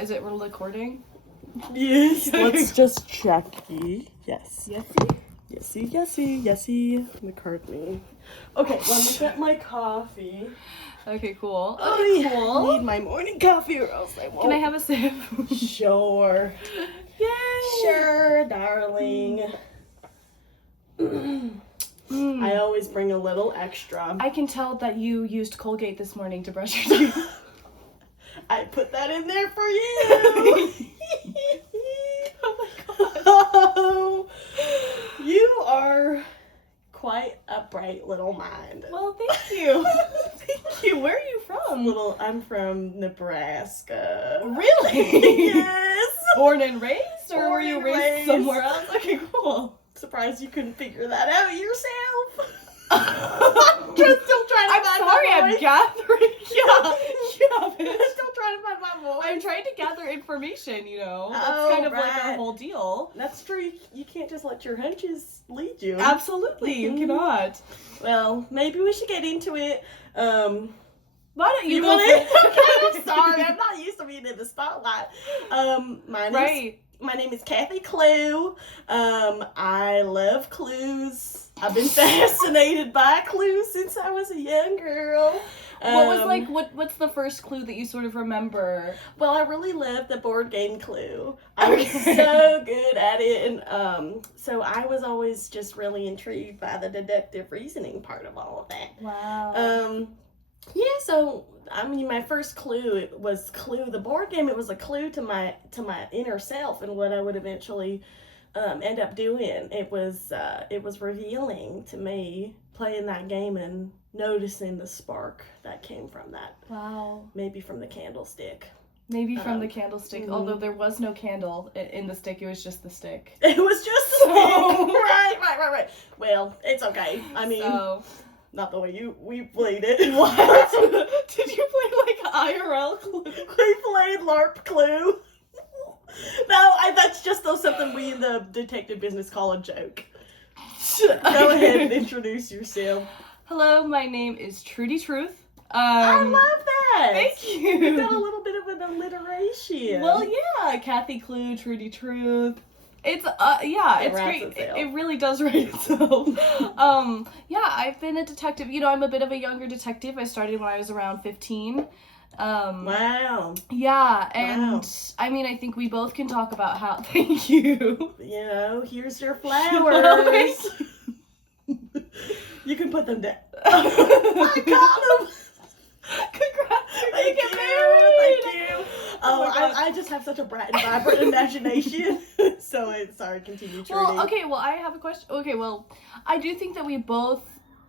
is it recording? Yes. Let's just check. Yes. Yesy? McCartney. Okay, let me get my coffee. Okay, cool. I need my morning coffee or else I won't. Can I have a sip? Sure. Yay! Sure, darling. I always bring a little extra. I can tell that you used Colgate this morning to brush your teeth. I put that in there for you. Oh my god. Oh, you are quite a bright little mind. Well, thank you. Thank you. Where are you from? I'm from Nebraska. Really? Yes. Born and raised? Or Born were you and raised raised. somewhere else? Okay, cool. Surprised you couldn't figure that out yourself. I'm just still trying to I'm find sorry, my I'm voice. gathering. Yeah, bitch. Still trying to find my voice. I'm trying to gather information, you know. That's Oh, kind of like our right. whole deal. That's true. You can't just let your hunches lead you. Absolutely, you Mhm. cannot. Well, maybe we should get into it. Why don't you, You go want it? first? Okay, I'm sorry. I'm not used to being in the spotlight. My name is Kathy Clue. I love clues. I've been fascinated by clues since I was a young girl. What's the first clue that you sort of remember? Well, I really loved the board game Clue. I was so good at it, and so I was always just really intrigued by the deductive reasoning part of all of that. Wow. Yeah, so I mean, my first clue was Clue the board game. It was a clue to my inner self and what I would eventually end up doing. It was revealing to me playing that game and noticing the spark that came from that. Wow. Maybe from the candlestick. Maybe from the candlestick, mhm. although there was no candle in the stick, it was just the stick. It was just So- right. Well, it's okay. I mean, So, not the way we played it. what? Did you play like IRL Clue? We played LARP Clue. No, that's just something we in the detective business call a joke. Go ahead and introduce yourself. Hello, my name is Trudy Truth. I love that. Thank You got a you. little bit of an alliteration. Well, yeah, Kathy Clue, Trudy Truth. It's It it's wraps great. itself. It really does write itself. Yeah, I've been a detective. You know, I'm a bit of a younger detective. I started when I was around 15. Wow. Yeah, and I mean, I think we both can talk about how. Thank you. You know, here's your flowers. You can put them down. I got them. Congrats! You're gonna get Thank married. you. Oh my God. I just have such a bright and vibrant imagination. Sorry, continue, Trudy. Well, okay. Well, I have a question. Okay, well, I do think that we both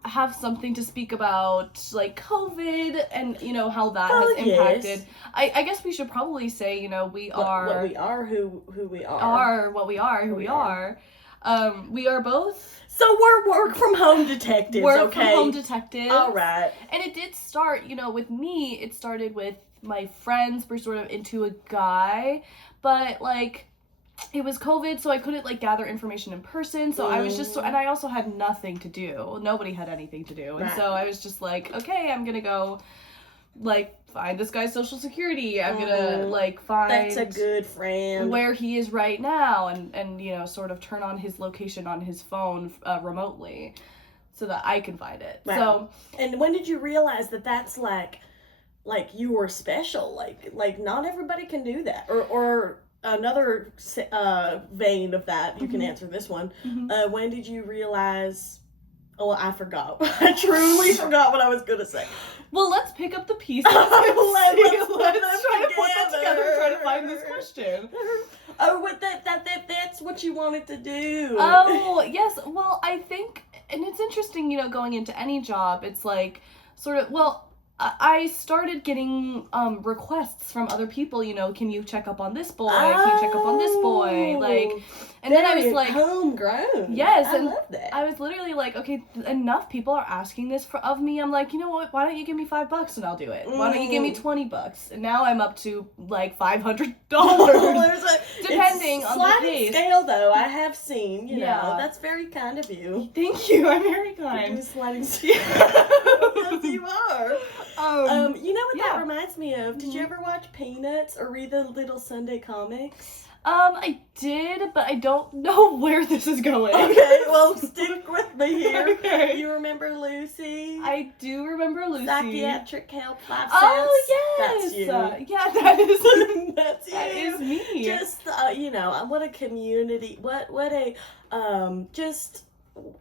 have something to speak about, like COVID, and you know how that has impacted. Yes. I guess we should probably say, you know, we are what we are, who we are. what we are, who we are. We are both So we're work from home detectives, work okay? from home detectives. All right. And it did start, you know, with me. It started with my friends were sort of into a guy, but like it was COVID, so I couldn't like gather information in person. So I was just, and I also had nothing to do. Nobody had anything to do, and Right. so I was just like, okay, I'm gonna go, like, find this guy's social security. I'm gonna like find That's a good friend. where he is right now, and you know, sort of turn on his location on his phone remotely, so that I can find it. Right. So. And when did you realize that that's like you were special? Like not everybody can do that. Or another vein of that, you can answer this one. Mhm. When did you realize? Oh, I forgot. I truly forgot what I was gonna say. Well, let's pick up the pieces. Let's Let's put try them to put that together and try to find this together. question. Oh, what that's what you wanted to do. Oh, yes. Well, I think, and it's interesting, you know, going into any job, it's like, sort of, well, I started getting requests from other people, you know, can you check up on this boy? Can you check up on this boy? Like, and then I was like, homegrown. Yes, I and love that. I was literally like, okay, enough people are asking this of me. I'm like, you know what? Why don't you give me $5 and I'll do it? Why don't you give me $20? And now I'm up to like $500. Depending it's on the sliding case. scale, though. I have seen. You Yeah. know, that's very kind of you. Thank you. I'm very You do kind. sliding scale. Yes, you are. Um, You know, what Yeah. that reminds me of? Did you Mhm. ever watch Peanuts or read the Little Sunday comics? I did, but I don't know where this is going. Okay, well, stick with me here. Okay. You remember Lucy? I do remember Lucy. Psychiatric help, 5 cents. Oh yes, That's you. Yeah, that is That's you. that is me. Just what a community. What a just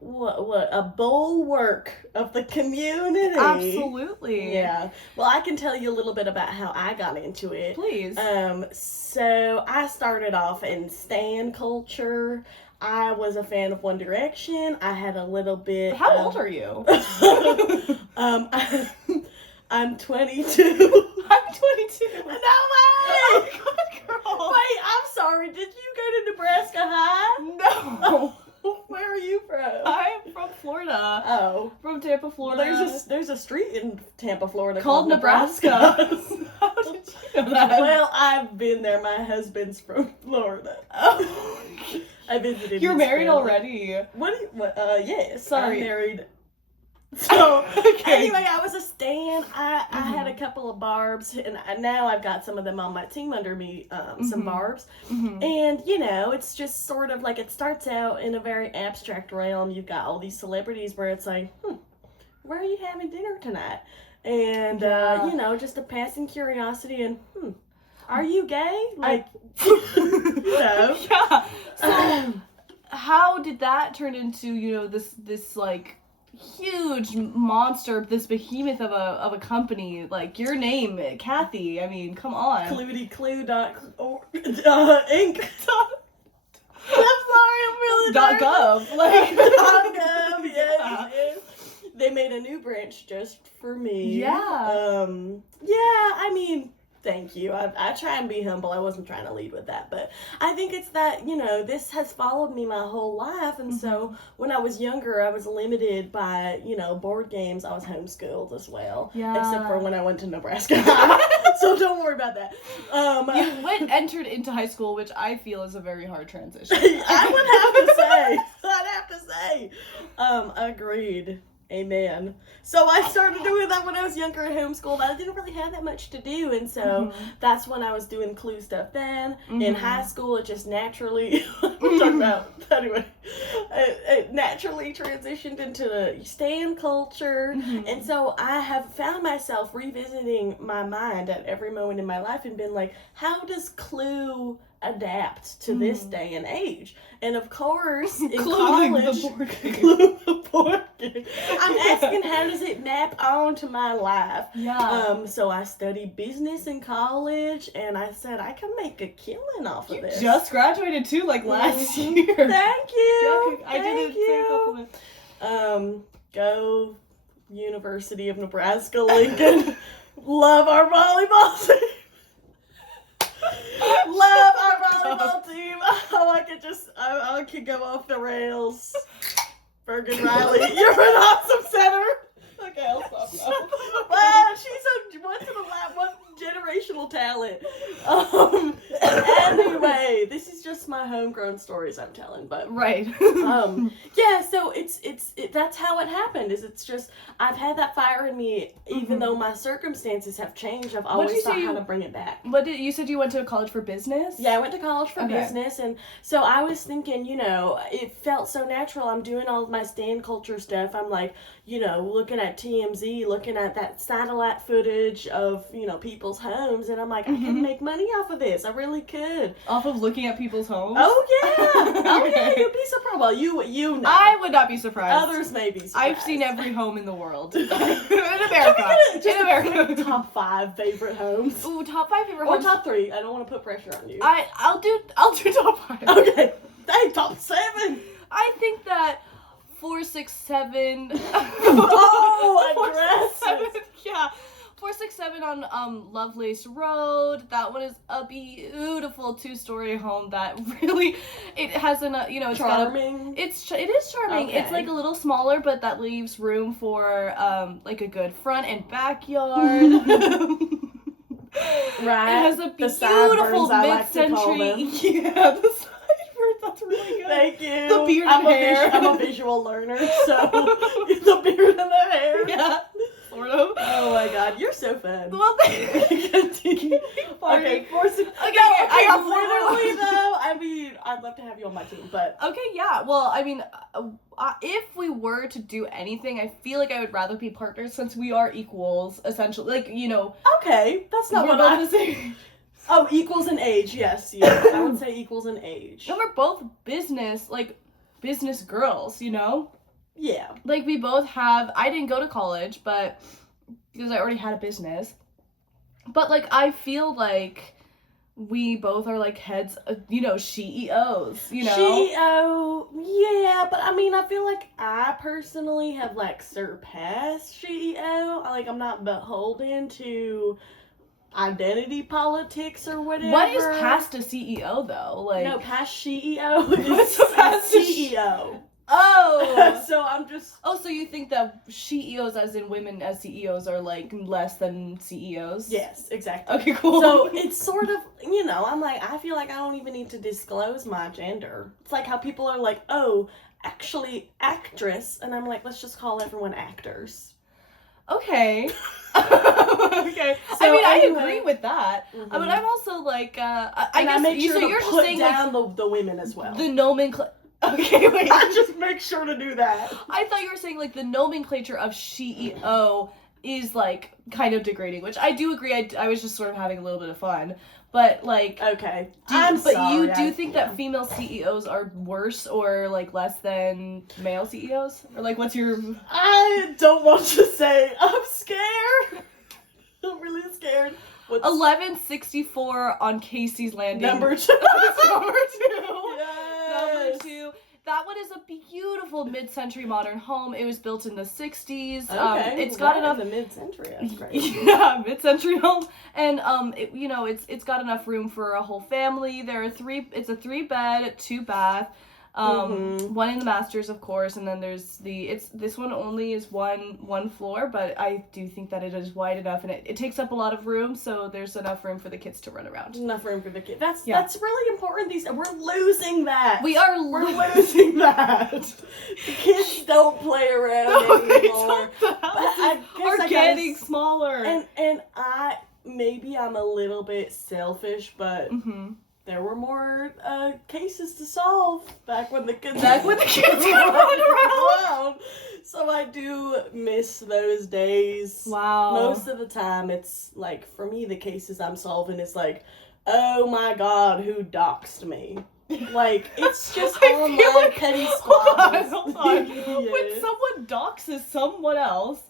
what a bulwark of the community. Absolutely. Yeah. Well, I can tell you a little bit about how I got into it. Please. So I started off in stan culture. I was a fan of One Direction. I had a little bit. How old are you? I'm 22. I'm 22. No way! Oh, God, girl. Wait, I'm sorry. Did you go to Nebraska High? No. Where are you from? I'm from Florida. Oh, From Tampa, well, Florida. there's a street in Tampa, Florida Called Nebraska. How did you know that? Well, I've been there. My husband's from Florida. Oh. I visited. You're his married family. already. What? Yes. Sorry. I'm married. So Okay. anyway, I was a stan. I had a couple of barbs, and now I've got some of them on my team under me. Some Mhm. barbs, Mhm. and it's just sort of like it starts out in a very abstract realm. You've got all these celebrities where it's like, where are you having dinner tonight? And Yeah. just a passing curiosity and are you gay? I- Yeah. So how did that turn into, this like huge monster, this behemoth of a company? Like your name, Kathy. I mean, come on. CludyClue.org, Inc. I'm sorry, I'm really nervous. .gov. Like .gov, yes, Yeah. yes. They made a new branch just for me. Yeah. I mean, thank you. I try and be humble. I wasn't trying to lead with that, but I think it's that, this has followed me my whole life. And so when I was younger, I was limited by, board games. I was homeschooled as well. Yeah. Except for when I went to Nebraska. So don't worry about that. You entered into high school, which I feel is a very hard transition. I'd have to say. Agreed. Amen. So I started doing that when I was younger at homeschool. I didn't really have that much to do, and so that's when I was doing Clue stuff then. In high school, it just naturally, we're talking about, anyway, it naturally transitioned into stan culture. And so I have found myself revisiting my mind at every moment in my life and been like, how does Clue adapt to this day and age? And of course, in college, the board game. Clue the board game. I'm asking, how does it map onto my life? Yeah. So I studied business in college, and I said I can make a killing off of You this. just graduated too, like last Mhm. year. Thank you. Yeah, I didn't Thank say a you. compliment. Go University of Nebraska, Lincoln. Love our volleyball team. Love our volleyball team. Oh, I could go off the rails. Bergen Riley, you're an awesome center. Okay, I'll stop now. Well, she's one generational talent. Anyway, this is just my homegrown stories I'm telling, but Right. yeah, so it's that's how it happened. It's just I've had that fire in me, even though my circumstances have changed. I've What did you always thought say how you- to bring it back. You said you went to college for business? Yeah, I went to college for Okay. business, and so I was thinking, it felt so natural. I'm doing all of my stan culture stuff. I'm like, looking at TMZ, looking at that satellite footage of, people's homes, and I'm like, I could make money off of this. I really could. Off of looking at people's homes? Oh yeah, oh yeah, Okay. you'd be surprised. Well, you know. I would not be surprised. Others may be surprised. I've seen every home in the world. In America. Just In America. top 5 favorite homes. Ooh, top 5 favorite Or homes. top 3. I don't want to put pressure on you. I'll do top 5. Okay. Hey, top 7. I think that 467. Oh, 467, aggressive. yeah. 467 on Lovelace Road. That one is a beautiful 2-story home that really, it has it's Charming. it is charming. Okay. It's like a little smaller, but that leaves room for like a good front and backyard. Right. It has a The beautiful sideburns, I like to call mid-century. them. Yeah, the sideburns. That's really good. Thank you. The beard I'm and hair. I'm a visual learner, so the beard and the hair. Yeah, sort of. Oh my god. god, you're so fun. Well, Continue. Okay, force it. Okay, No, I have one more. literally though. I mean, I'd love to have you on my team, but Okay, yeah. Well, I mean, if we were to do anything, I feel like I would rather be partners since we are equals, essentially. Like, you know, okay, that's not we're what both I'm the same. Oh, equals in age. Yes, I would say equals in age. And we're both business girls, you know? Yeah. Like, we both have, I didn't go to college, but, because I already had a business. But, like, I feel like we both are, like, heads, you know, CEOs, you know? CEO, yeah, but I mean, I feel like I personally have, like, surpassed CEO. Like, I'm not beholden to identity politics or whatever. What is past a CEO, though? Like, no, past CEO What's is past CEO. Oh! So I'm just... Oh, so you think that CEOs, as in women as CEOs, are, like, less than CEOs? Yes, exactly. Okay, cool. So it's sort of, you know, I'm like, I feel like I don't even need to disclose my gender. It's like how people are like, oh, actually actress. And I'm like, let's just call everyone actors. Okay. Okay. So I mean, I anyway. agree with that. Mhm. But I'm also, like, I And guess, I make sure so to you're just put saying, like, down the women as well. the nomenclature. Okay, wait. I just make sure to do that. I thought you were saying, like, the nomenclature of CEO is, like, kind of degrading, which I do agree. I was just sort of having a little bit of fun. But, like, Okay. you do think that female CEOs are worse or, like, less than male CEOs? Or, like, what's your... I don't want to say. I'm scared. I'm really scared. What's 1164 on Casey's Landing. number 2? Number 2. Yes. Number 2. That one is a beautiful mid-century modern home. It was built in the 60s. Okay. It's got right enough. in the mid-century. That's great. Yeah, mid-century home, and it's got enough room for a whole family. It's a 3-bed, 2-bath, one in the masters, of course, and then there's this one only is one floor, but I do think that it is wide enough, and it takes up a lot of room, so there's enough room for the kids to run around. Enough room for the kids. That's Yeah. that's really important. We're losing that. We're losing that. The kids don't play around No, they anymore. don't. The But I houses guess are I gotta getting smaller. And I maybe I'm a little bit selfish, but Mm-hmm. there were more cases to solve back when the kids were running around. So I do miss those days. Wow. Most of the time, it's like for me, the cases I'm solving is like, oh my god, who doxed me? Like it's just I feel online like- petty Hold squabbles. on. When Yes. someone doxes someone else,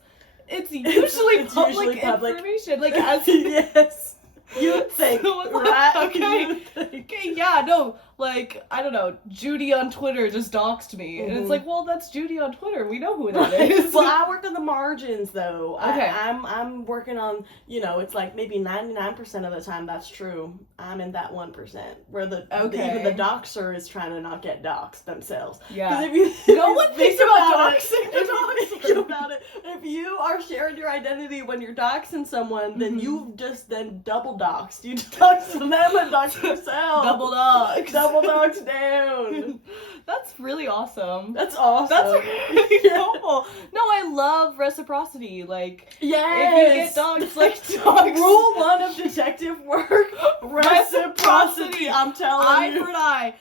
it's usually public information. Like, as yes. You think, So it's like, right? okay. You think. Okay, yeah, no, like, I don't know, Judy on Twitter just doxed me. And Mhm. it's like, well, that's Judy on Twitter. We know who that is. Well, I work on the margins, though. Okay. I'm working on, it's like maybe 99% of the time that's true. I'm in that 1% where even the doxer is trying to not get doxed themselves. 'Cause Yeah. if you, No one think thinks about about it, doxing the if you doxer. think about it, if you are sharing your identity when you're doxing someone, then Mhm. you've just then double doxed. You doxed them and doxed yourself. Double dox. Double doxed down. That's really awesome. That's awesome. That's really cool. No, I love reciprocity. Like, Yes. if you get dogs, like dogs. Rule 1 of detective work: reciprocity. I'm telling Eye you. for an eye.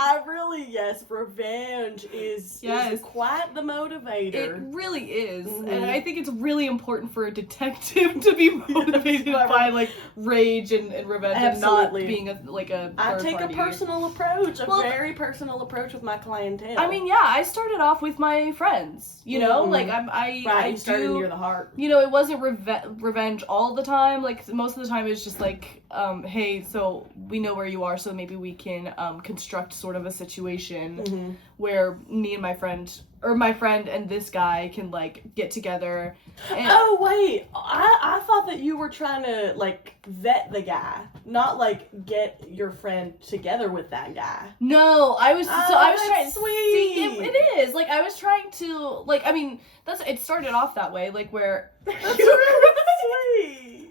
I really, yes, revenge is Yes. quite the motivator. It really is, Mhm. and I think it's really important for a detective to be motivated by like rage and revenge, Absolutely. and not being a I third take party. a personal approach, Well, very personal approach with my clientele. I mean, yeah, I started off with my friends. You know, Mhm. like right, I you started do. near the heart. You know, it wasn't revenge all the time. Like, most of the time it was just like, hey, so we know where you are, so maybe we can construct sort of a situation Mm-hmm. where me and my friend and this guy can like get together. And Oh wait, I thought that you were trying to like vet the guy, not like get your friend together with that guy. no, I was Oh, trying. that's sweet. See, it is like I was trying to like. I mean, it started off that way, like where That's really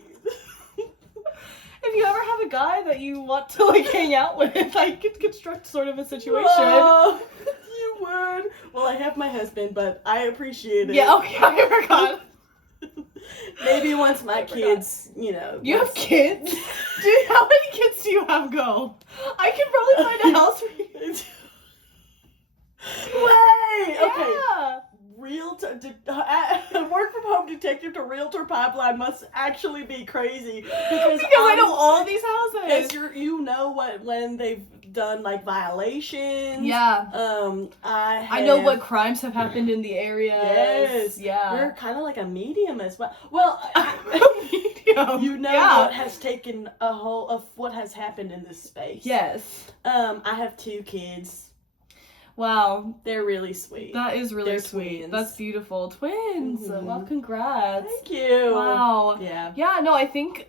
sweet. if you ever have a guy that you want to like hang out with, I could construct sort of a situation. Oh, you would. Well, I have my husband, but I appreciate it. Yeah. Okay. I forgot. Maybe once my I forgot. kids, You have kids? Dude, how many kids do you have? Go. I can probably find a house for you. Wait, okay. Yeah. Work from home detective to realtor pipeline must actually be crazy Because I know all these houses. Yes, you know when they've done like violations. Yeah. I know what crimes have happened in the area. Yes. Yeah. You're kind of like a medium as well. Well, medium. You know what has taken a whole of what has happened in this space. Yes. I have 2 kids. Wow. They're really sweet. That is really They're sweet. twins. That's beautiful. Twins. Mhm. Well, congrats. Thank you. Wow. Yeah. Yeah, no, I think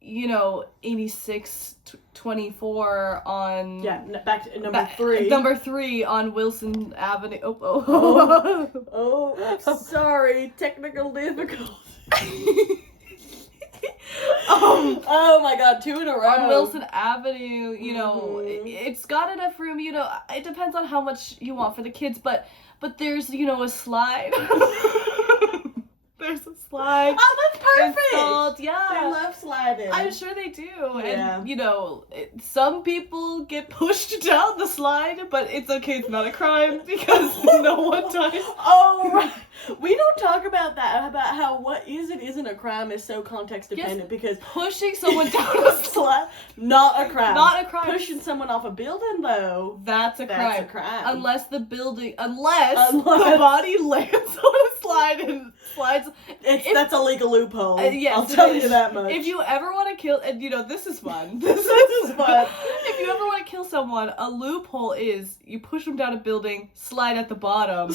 86 24 on Back to number 3. Number 3 on Wilson Avenue. Oh. Oh, sorry. Technical difficulties. Oh my god, 2 in a row. On Wilson Avenue, Mhm. it's got enough room, it depends on how much you want for the kids, but there's, a slide. There's a slide. Oh, that's perfect. Installed. They Yeah. love sliding. I'm sure they do. Yeah. And, some people get pushed down the slide, but it's okay. It's not a crime because no one dies. Oh, right. We don't talk about that, about how what is and isn't a crime is so context dependent because Pushing someone down a slide, not a crime. not a crime. Pushing someone off a building, though, That's a crime. that's a crime. Unless the body lands on a slide and slides. That's a legal loophole. Yes, I'll it tell is. you that much. If you ever want to kill, and this is fun. This is fun. If you ever want to kill someone, a loophole is you push them down a building, slide at the bottom.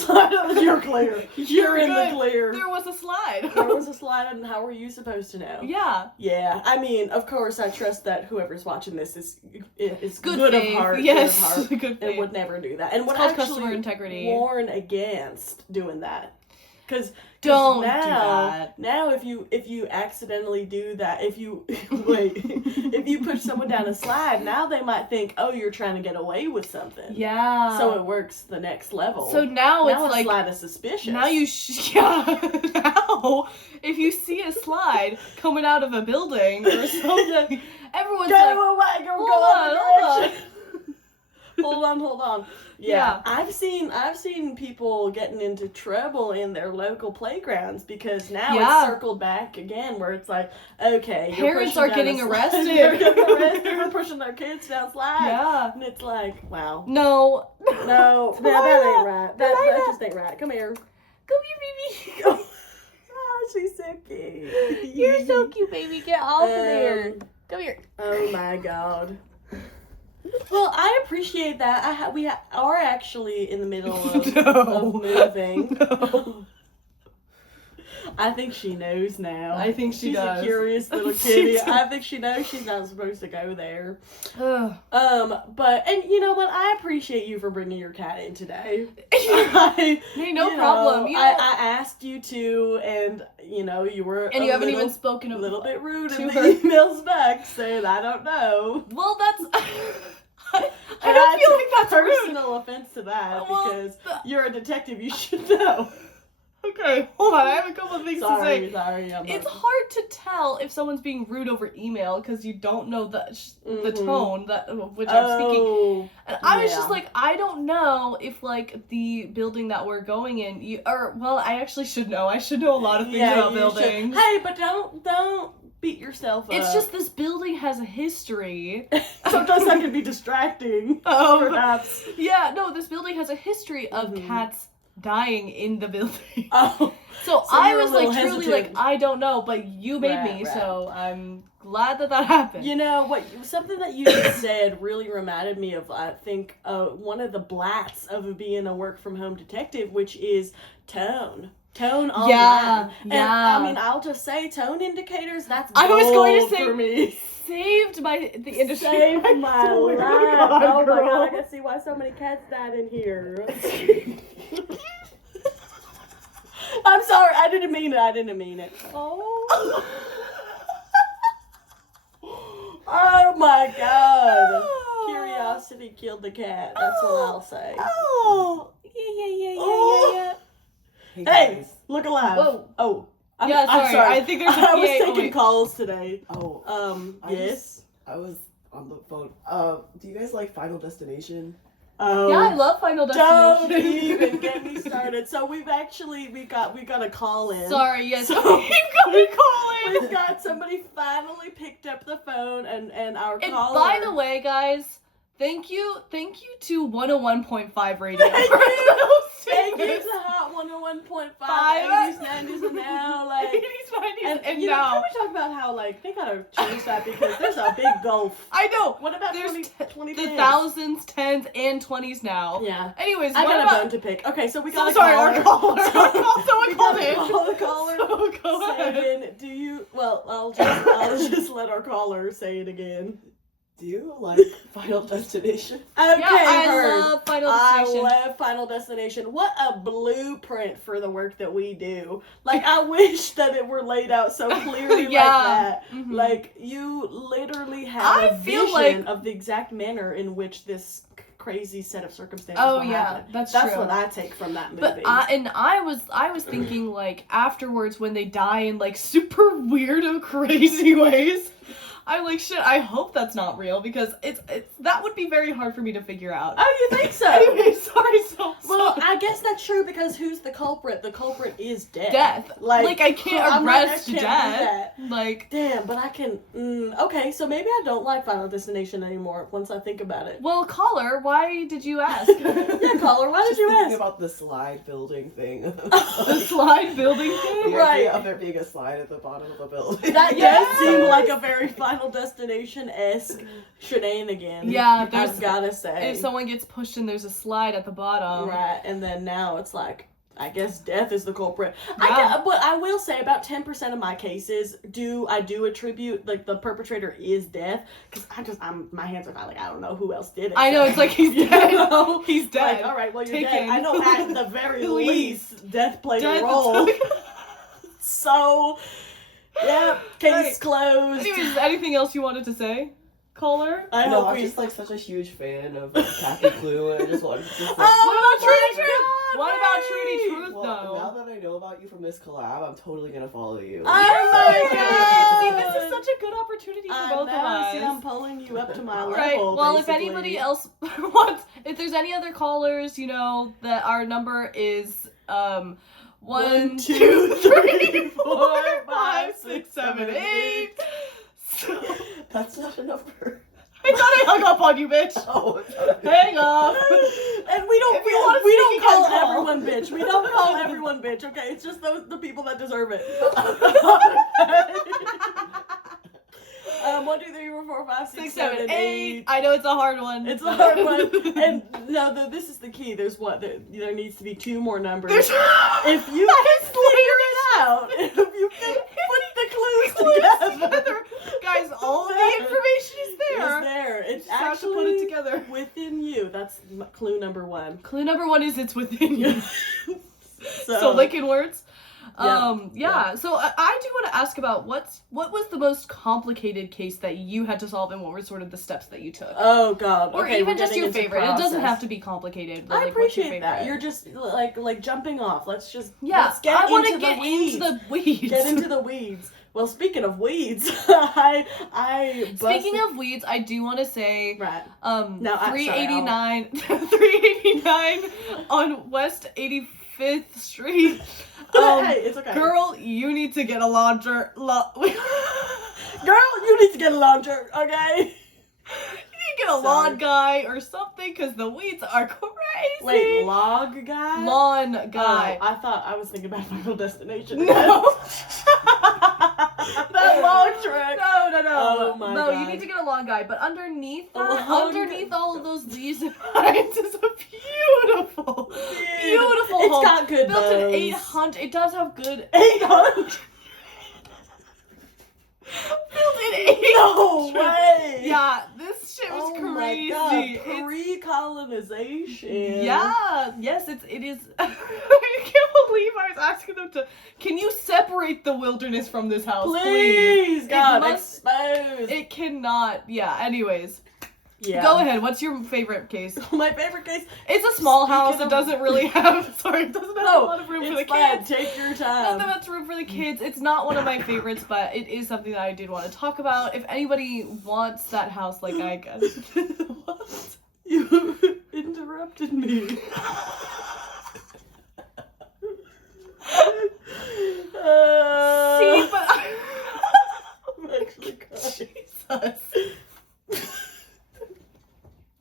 You're clear. You're in good. the clear. There was a slide. There was a slide, and how were you supposed to know? Yeah. Yeah, I mean, of course, I trust that whoever's watching this is Good good faith. of heart, Yes. good of heart, Good faith. and would never do that, and would called actually customer integrity. warn against doing that, because Don't now, do that. Now, if you accidentally do that, if you if you push someone down a slide, now they might think, oh, you're trying to get away with something. Yeah. So it works the next level. So now it's a like slide is suspicious. now now if you see a slide coming out of a building or something, everyone's go like, away, go hold other on. direction. Hold on. Yeah. I've seen people getting into trouble in their local playgrounds because now it's circled back again where it's like, okay, parents are getting arrested. They're getting arrested. They're pushing their kids down slides. Yeah. And it's like, wow. No, that ain't right. That just ain't right. Come here. Come here, baby. Oh, she's so cute. You're so cute, baby. Get off of there. Come here. Oh my god. Well, I appreciate that. We are actually in the middle of moving. No. I think she knows now. I think she does. She's a curious little kitty. I think she knows she's not supposed to go there. But you know what? I appreciate you for bringing your cat in today. Hey, no problem. I asked you to, and you were. And you haven't even spoken a little bit rude to in the her. emails back, saying I don't know. Well, that's. I don't feel like that's personal offense to that because you're a detective. You should know. Okay, hold on. I have a couple of things to say. Sorry. It's hard to tell if someone's being rude over email because you don't know the tone which I'm speaking. And I was just like, I don't know if the building that we're going in, I actually should know. I should know a lot of things about buildings. Hey, but don't beat yourself up. It's just this building has a history. Sometimes that can be distracting. Perhaps. Yeah, no, this building has a history of cats dying in the building. Oh. So I was truly hesitant. I don't know, but you made me, so I'm glad that happened. You know what? Something that you just said really reminded me of, I think, one of the blats of being a work from home detective, which is tone. Tone online. Yeah. And I mean, I'll just say tone indicators, that's I was going to say for me. Saved the industry. Saved my life. Oh my god, I can see why so many cats died in here. I'm sorry, I didn't mean it. Oh. Oh my god. Curiosity killed the cat. That's what I'll say. Oh. Yeah. Hey, look alive. Whoa. Oh, Yeah, sorry. I think there's a I was PA. taking calls today. Oh, Yes. I was on the phone. Do you guys like Final Destination? Yeah, I love Final Don't Destination. even get me started. So we got a call in. Sorry, yes. So- You've got me calling. We've got somebody finally picked up the phone and our And caller. by the way, guys, thank you to 101.5 radio. Thank for you. those Thank you tickets. to Hot 101.5, Five. 80s, 90s, and now, like, 80s, 90s, and you know, now. can we talk about how, like, they gotta change that because there's a big gulf. I know. What about There's 20 The fans? thousands, tens, and 20s now. Yeah. Anyways, I what got about... a bone to pick. Okay, so we So got a sorry, caller. our caller. Someone We called gotta in. call the caller. So go ahead. Saying, do you? Well, I'll just let our caller say it again. Do you like Final Destination? Okay, Yeah, I heard. love Final I Destination. love Final Destination. What a blueprint for the work that we do. Like, I wish that it were laid out so clearly Yeah. like that. Mhm. Like, you literally have I a feel vision like- of the exact manner in which this crazy set of circumstances Oh will yeah, happen. that's That's true. what I take from that movie. But I was thinking like afterwards when they die in like super weirdo crazy ways. I'm like shit. I hope that's not real because it's that would be very hard for me to figure out. Oh, you think so? Anyway, sorry. Well, I guess that's true because who's the culprit? The culprit is death. death. Like I can't I'm not- I arrest can't do death. that. Like Damn, but I can. Okay, so maybe I don't like Final Destination anymore once I think about it. well, caller, why did you ask? Yeah, caller, why did Just you thinking ask? about the slide building thing. The slide building thing. The Right. idea of there being a slide at the bottom of a building. That Yes! does seem like a very Final Destination-esque shenanigan. Yeah, there's I've gotta say. if someone gets pushed and there's a slide at the bottom. Right, and then now it's like, I guess death is the culprit. Yeah. But I will say about 10% of my cases I do attribute like the perpetrator is death because my hands are not like I don't know who else did it. I know, so, it's like he's you dead. know? He's dead. Like, all right, well you're Taken. dead. I know at the very Least. least death played Death- a role. So, yeah, case Right. closed. Anyways, anything else you wanted to say, caller? I No, hope I'm we. just like such a huge fan of Kathy Clue, and I just wanted to say. What about Trudy my Truth? God, What about Ray! Trudy Truth Well, though? now that I know about you from this collab, I'm totally gonna follow you. Oh my See, God! this is such a good opportunity for both of us. See, I'm pulling you up to my All Right. level. Well, basically. if anybody else wants, if there's any other callers, you know that our number is 1, 2, 3, 4, 5, 6, 7, 8. So, That's not a number. I thought I hung up on you, bitch. Oh, Hang up. And we don't If you want to we speak, don't you can call call. everyone bitch. We don't call everyone bitch. Okay, it's just the people that deserve it. 1, 2, 3, 4, 5, 6, 7, 8. I know it's a hard one. It's a hard one. And no, this is the key. There's there needs to be 2 more numbers. There's If you can figure it out, if you can put the clues together, Guys, all the information is it's there. there. It's Just have to actually put it together. within you. That's clue number 1. Clue number 1 is it's within you. So, So Lincoln words. Yeah, Yeah. So I do want to ask about what was the most complicated case that you had to solve, and what were sort of the steps that you took, oh god, or okay, even we're just getting your into favorite. It doesn't process. have to be complicated. But I like, what's your appreciate that. favorite? You're just like jumping off. Let's just Yeah. Let's get I want to into get the weeds. into the weeds. Get into the weeds. Well, speaking of weeds, I Speaking of weeds, I do want to say, right. no, I'm sorry, 389, 389 on West 85th Street. Hey, it's okay. Girl, you need to get a launcher. Girl, you need to get a launcher, okay? You need to get a lawn guy or something, because the weeds are crazy. Wait, log guy? Lawn guy. Oh, I thought I was thinking about Final Destination. No. That log trick. No. Oh my no, you God. need to get a lawn guy, but underneath A that, lawn underneath guy. all of those leaves and vines is a beautiful It's home. got good Built in bones. 800. It does have good. 800? Built in 800. No way. Yeah, this shit was Oh crazy. my God. It's- Pre-colonization. Yeah, yes, it is. I can't believe I was asking them to. Can you separate the wilderness from this house, please? Please, God, must- expose. It cannot. Yeah. Anyways, Yeah. Go ahead. What's your favorite case? My favorite case. It's a small Speaking house. of- It doesn't really have. Sorry, it doesn't have a lot of room for the it's fine. kids. Take your Not time. that much room for the kids. It's not one of my favorites, but it is something that I did want to talk about. If anybody wants that house, like I guess. What? You interrupted me. See, but I'm actually crying. Jesus.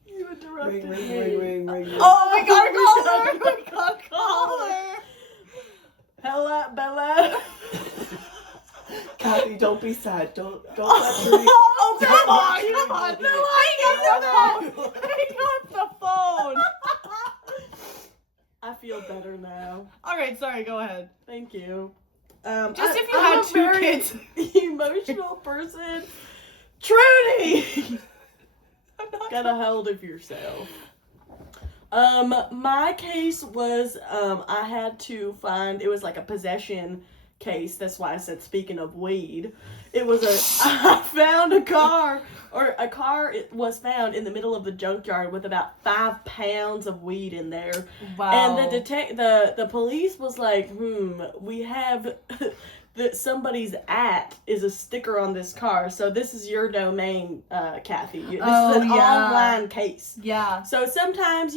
You interrupted Ring, me. ring. Oh my God, call her! We gotta call her. Bella, Bella. Kathy, don't be sad. Don't let Trudy. Oh, come on, Don't come on. do No, it. I got the phone. I got the phone. I feel better now. All right, sorry, go ahead. Thank you. Just if you I'm had a 2 very kids. emotional person. Trudy! I'm not Get a hold of yourself. My case was, I had to find, it was like a possession case. That's why I said, speaking of weed, it was I found a car it was found in the middle of the junkyard with about 5 pounds of weed in there. Wow. And the police was like, we have that somebody's is a sticker on this car, so this is your domain, Kathy. This is an online case. Yeah. So sometimes,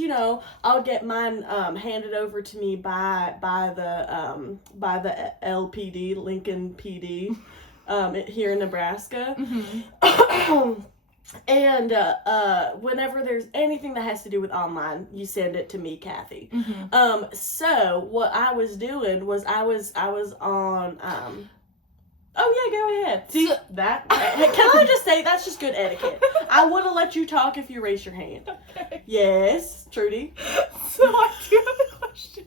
I'll get mine handed over to me by the LPD, Lincoln PD, here in Nebraska. Mm-hmm. And whenever there's anything that has to do with online, you send it to me, Kathy. Mm-hmm. So what I was doing was I was on oh yeah, go ahead. See that? Can I just say that's just good etiquette? I would have let you talk if you raised your hand. Okay. Yes, Trudy. So I do have a question.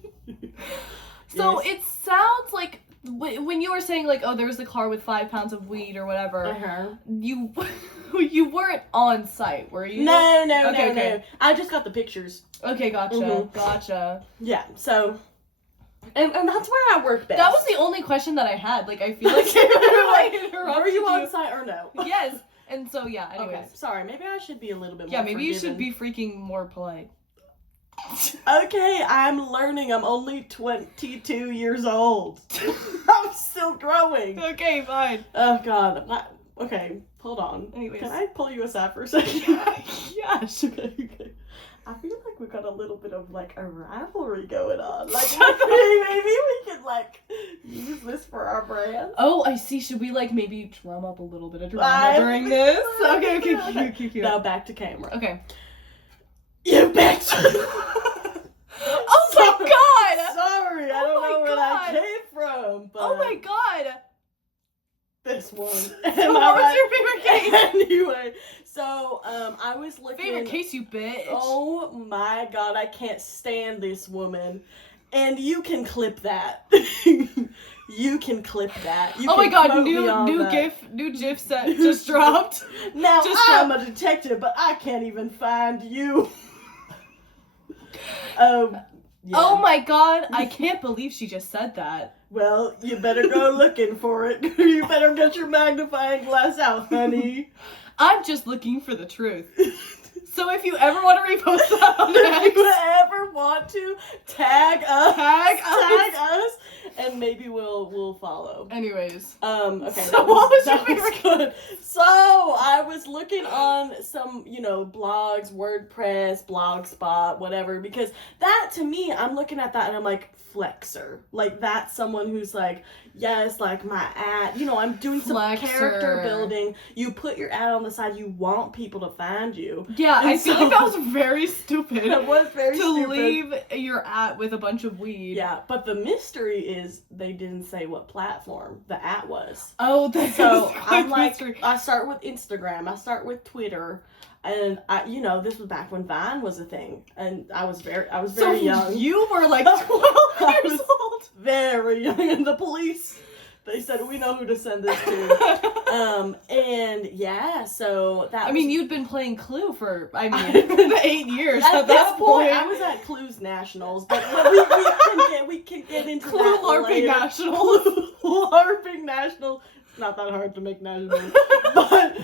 So Yes. it sounds like when you were saying like, oh, there was a car with 5 pounds of weed or whatever, Uh-huh. you weren't on site, were you? No. Okay. I just got the pictures. Okay, gotcha. Mhm. Gotcha. Yeah. So, and that's where I work best. That was the only question that I had. Like, I feel like I interrupted Were you on site or no? Yes. And so, yeah, anyways. Okay. Sorry. Maybe I should be a little bit more. Yeah, maybe you should forgiving. be freaking more polite. Okay, I'm learning. I'm only 22 years old. I'm still growing. Okay, fine. Oh God. Okay, hold on. Anyways. Can I pull you aside for a second? Yes. Okay. I feel like we've got a little bit of like a rivalry going on. Like Shut up. maybe we could like use this for our brand. Oh, I see. Should we like maybe drum up a little bit of drama I- during this? Okay, cute. Now back to camera. Okay. You bitch! Oh my god! Sorry, I Oh don't my know where that God. came from, but Oh my god! this one. So what was your favorite case? Anyway, so I was looking. Favorite case, you bitch. Oh my God, I can't stand this woman, and you can clip that. You can clip that. You Oh my can god, quote me new on that. GIF set just dropped. Now Just I'm a detective, but I can't even find you. Yeah. Oh my god, I can't believe she just said that. Well, you better go looking for it. You better get your magnifying glass out, honey. I'm just looking for the truth. So if you ever want to repost that on If you X, ever want to tag us, Tag us, and maybe we'll follow. anyways. Okay. So that what was your that favorite- good. So I was looking on some, blogs, WordPress, Blogspot, whatever, because that to me, I'm looking at that and I'm like, flexer. Like that's someone who's like, yes, like my ad, I'm doing some Flexer. character building. You put your ad on the side, you want people to find you. Yeah, I And feel so- like that was very stupid. It was very to stupid. leave your at with a bunch of weed. Yeah, but the mystery is they didn't say what platform the at was. Oh, that's So quite I'm like, mystery. I start with Instagram, I start with Twitter, and this was back when Vine was a thing, and I was very So young, you were like 12 I years was- old. very young, and the police, they said we know who to send this to. And yeah, so that. I mean, you'd been playing Clue for, 8 years At this point, I was at Clues Nationals, but we can get into Clue that LARPing later. Nationals. LARPing National. not that hard to make national. but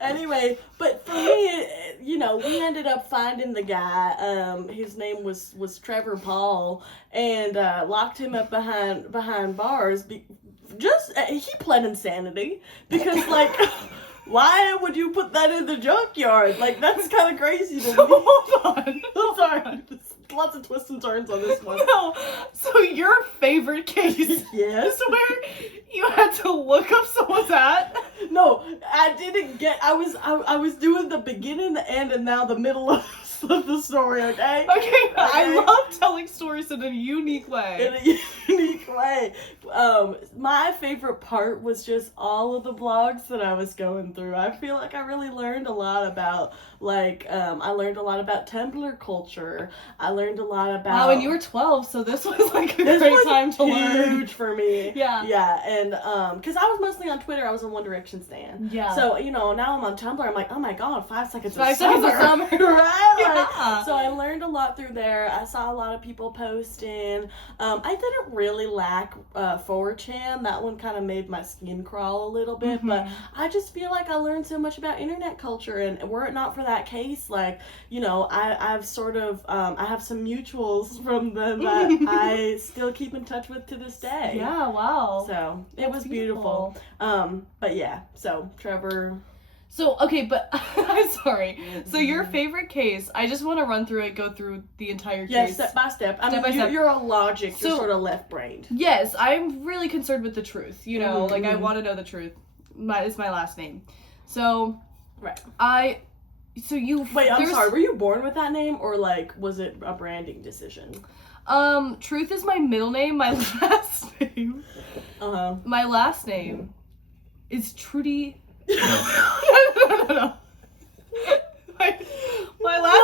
anyway, but for me, you know, we ended up finding the guy. His name was Trevor Paul, and locked him up behind bars. He pled insanity because like. Why would you put that in the junkyard? Like, that's kind of crazy to me. Hold on. I'm sorry. Lots of twists and turns on this one. No. So your favorite case Yes. is where you had to look up someone's at? No, I didn't get. I was doing the beginning, the end, and now the middle of the story. Okay. Okay, I love telling stories in a unique way. In a unique way. My favorite part was just all of the blogs that I was going through. I feel like I really learned a lot about, like, I learned a lot about Tumblr culture. I learned a lot about. Wow, and you were 12, so this was like a This great was time to learn. Huge for me. Yeah. Yeah, and because I was mostly on Twitter, I was a One Direction stan. Yeah. So you know, now I'm on Tumblr. I'm like, oh my god, 5 seconds. 5 of seconds of summer. summer. Right? Yeah. Like, so I learned a lot through there. I saw a lot of people posting. I didn't really lack 4chan. That one kind of made my skin crawl a little bit, but I just feel like I learned so much about internet culture, and were it not for that case, like, you know, I've sort of I have some mutuals from them that I still keep in touch with to this day. Yeah, wow. So it That's was beautiful. But yeah, so Trevor. So, okay, but I'm sorry. So your favorite case, I just want to run through it, go through the entire case. Yes, step by step. I mean, by step. you're a logic. You're So- sort of left-brained. Yes, I'm really concerned with the truth, you know, like I Mhm. want to know the truth. It's my last name. So, Right. Wait, I'm sorry. Were you born with that name, or like was it a branding decision? Truth is my middle name, my last name. Uh-huh. My last name is Trudy. No. My last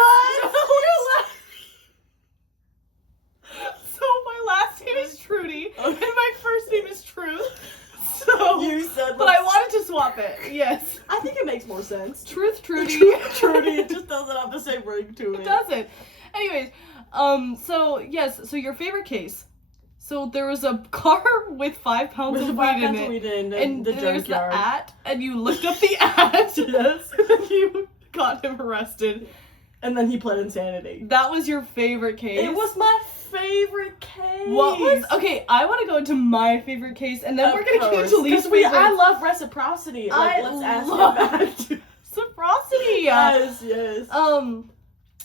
So my last name is Trudy, and my first name is Truth. So, You said, but I wanted to swap it. Yes, I think it makes more sense. Truth, Trudy. Trudy, it just doesn't have the same ring to it. It doesn't. Anyways, so yes, so your favorite case. So there was a car with 5 pounds With of the weed in it. weed in And the there's the junkyard. at, and you looked up the at. Yes. And then you got him arrested. And then he pled insanity. That was your favorite case? It was my favorite case. What was... Okay, I want to go into my favorite case, and then we're going to get into least favorite. I love reciprocity. Like, let's ask him back. Reciprocity. Yes.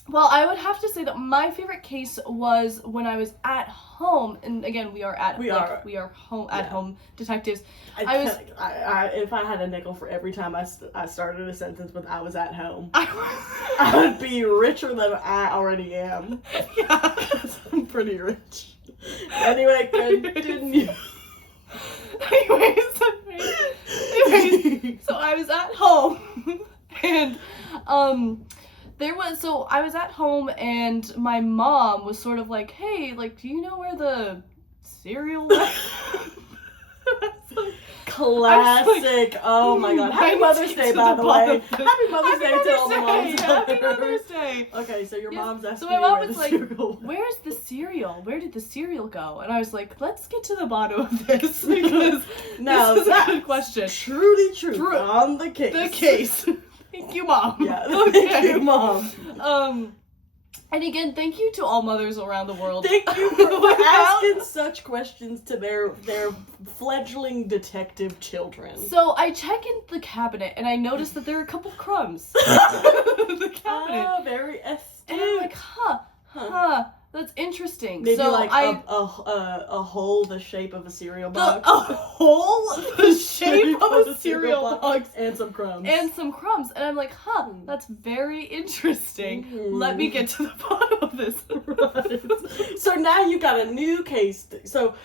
Well, I would have to say that my favorite case was when I was at home, and again, we are home at home detectives. If I had a nickel for every time I started a sentence with "I was at home," I would be richer than I already am. Yeah, I'm pretty rich. Anyway, continue. Anyways, so I was at home, and I was at home, and my mom was sort of like, hey, like, do you know where the cereal went? Classic. Oh my god. Happy Mother's Day, by the way. Happy Mother's Day to all the moms. Happy Mother's Day. Okay, so your mom's asking so my mom where was the like, cereal went. where's the cereal? Where did the cereal go? And I was like, let's get to the bottom of this, because No, this is a that's good question. Trudy True. on the case. The case. Thank you, Mom. Yeah, Okay. thank you, Mom. And again, thank you to all mothers around the world. Thank you for asking such questions to their fledgling detective children. So I check in the cabinet, and I notice that there are a couple crumbs in the cabinet. Oh, very And I'm astute. like, that's interesting. Maybe so like I a hole the shape of a cereal a box. hole the shape of a cereal box and some crumbs. and some crumbs, and I'm like, that's very interesting. Mhm. Let me get to the bottom of this. Right. So now you got a new case. So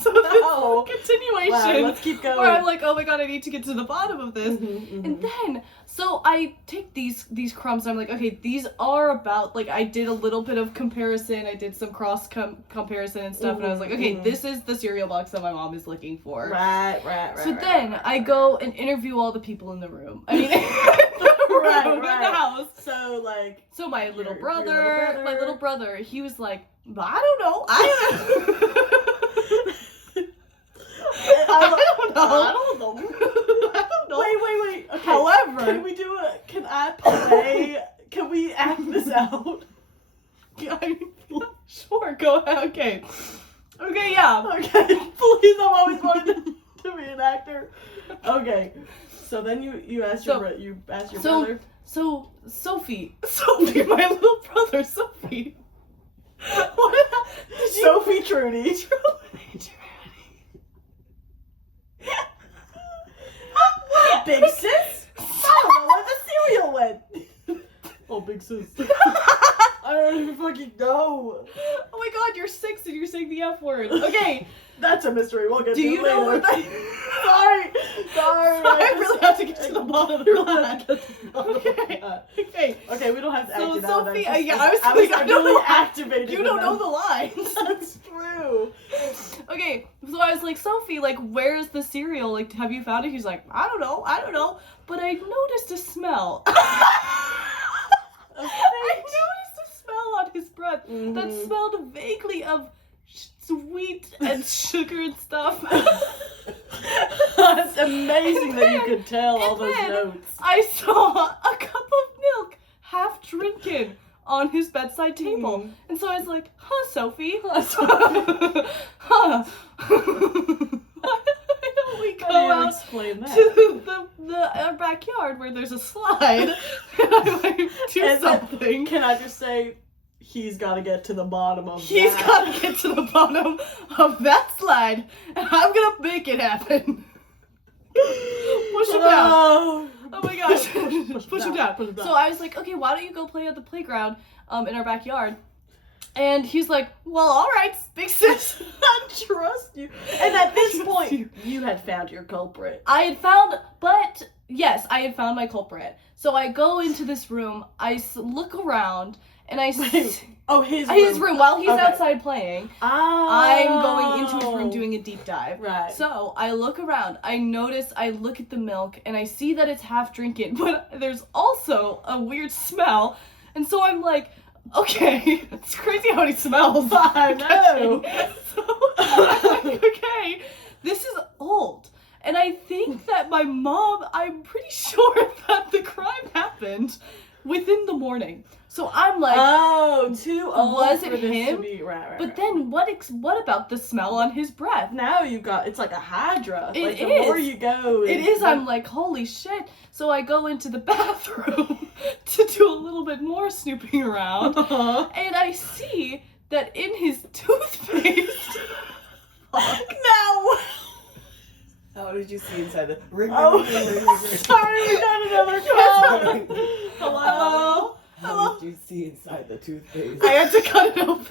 So this is a continuation. Wow, let's keep going. Where I'm like, oh my god, I need to get to the bottom of this. Mhm, And then, so I take these crumbs, and I'm like, okay, these are about, like, I did a little bit of comparison, I did some cross comparison and stuff, and I was like, okay, this is the cereal box that my mom is looking for. Right. So then I go and interview all the people in the room. I mean, in the house. So like, So my little Your brother, little brother. he was like, I don't know. out? Sure, go ahead. Okay. Okay, yeah. Okay, please, I've always wanted to be an actor. Okay, so then you asked your brother. So Sophie, my little brother, Sophie. Sophie Trudy. Big sis? I don't know where the cereal went. Oh, big sis. I don't even fucking know. Oh my god, you're 6 and you're saying the F word. Okay. That's a mystery. We'll get Do to you later. know what that Sorry. I really have to get to the bottom of that. Okay, we don't have to act So it out. Sophie, I was really activated. You don't know the lines. That's true. Okay, so I was like, Sophie, like, where's the cereal? Like, have you found it? He's like, I don't know. But I noticed a smell. I noticed a smell on his breath that smelled vaguely of sweet and sugar and stuff. That's amazing that you could tell all and those then notes. I saw a cup of milk half drinking on his bedside table. And so I was like, huh, Sophie? Huh. Why don't we go out explain that? to the backyard where there's a slide and I might do something. Can I just say, he's got to get to the bottom of He's that. got to get to the bottom of that slide, and I'm going to make it happen. Push him down. Oh my gosh. Push him down. So I was like, okay, why don't you go play at the playground in our backyard? And he's like, well, all right, big sis. I trust you. And at this point, you had found your culprit. I had found my culprit. So I go into this room, I look around, and I see... Oh, his room. While he's outside playing, I'm going into his room doing a deep dive. Right. So I look around, I look at the milk, and I see that it's half drinking, but there's also a weird smell. And so I'm like, okay, it's crazy how he smells. I know. So I'm like, okay, this is old. And I think that my mom, I'm pretty sure that the crime happened within the morning. So I'm like, oh, too old was for it this him? to be right. But then what about the smell on his breath? Now you got, it's like a hydra. It like, the is. more you go. It is. I'm like, holy shit. So I go into the bathroom to do a little bit more snooping around. And I see that in his toothpaste. No! How did you see inside the ring? Sorry, we got another call. Hello? How did you see inside the toothpaste? I had to cut it open.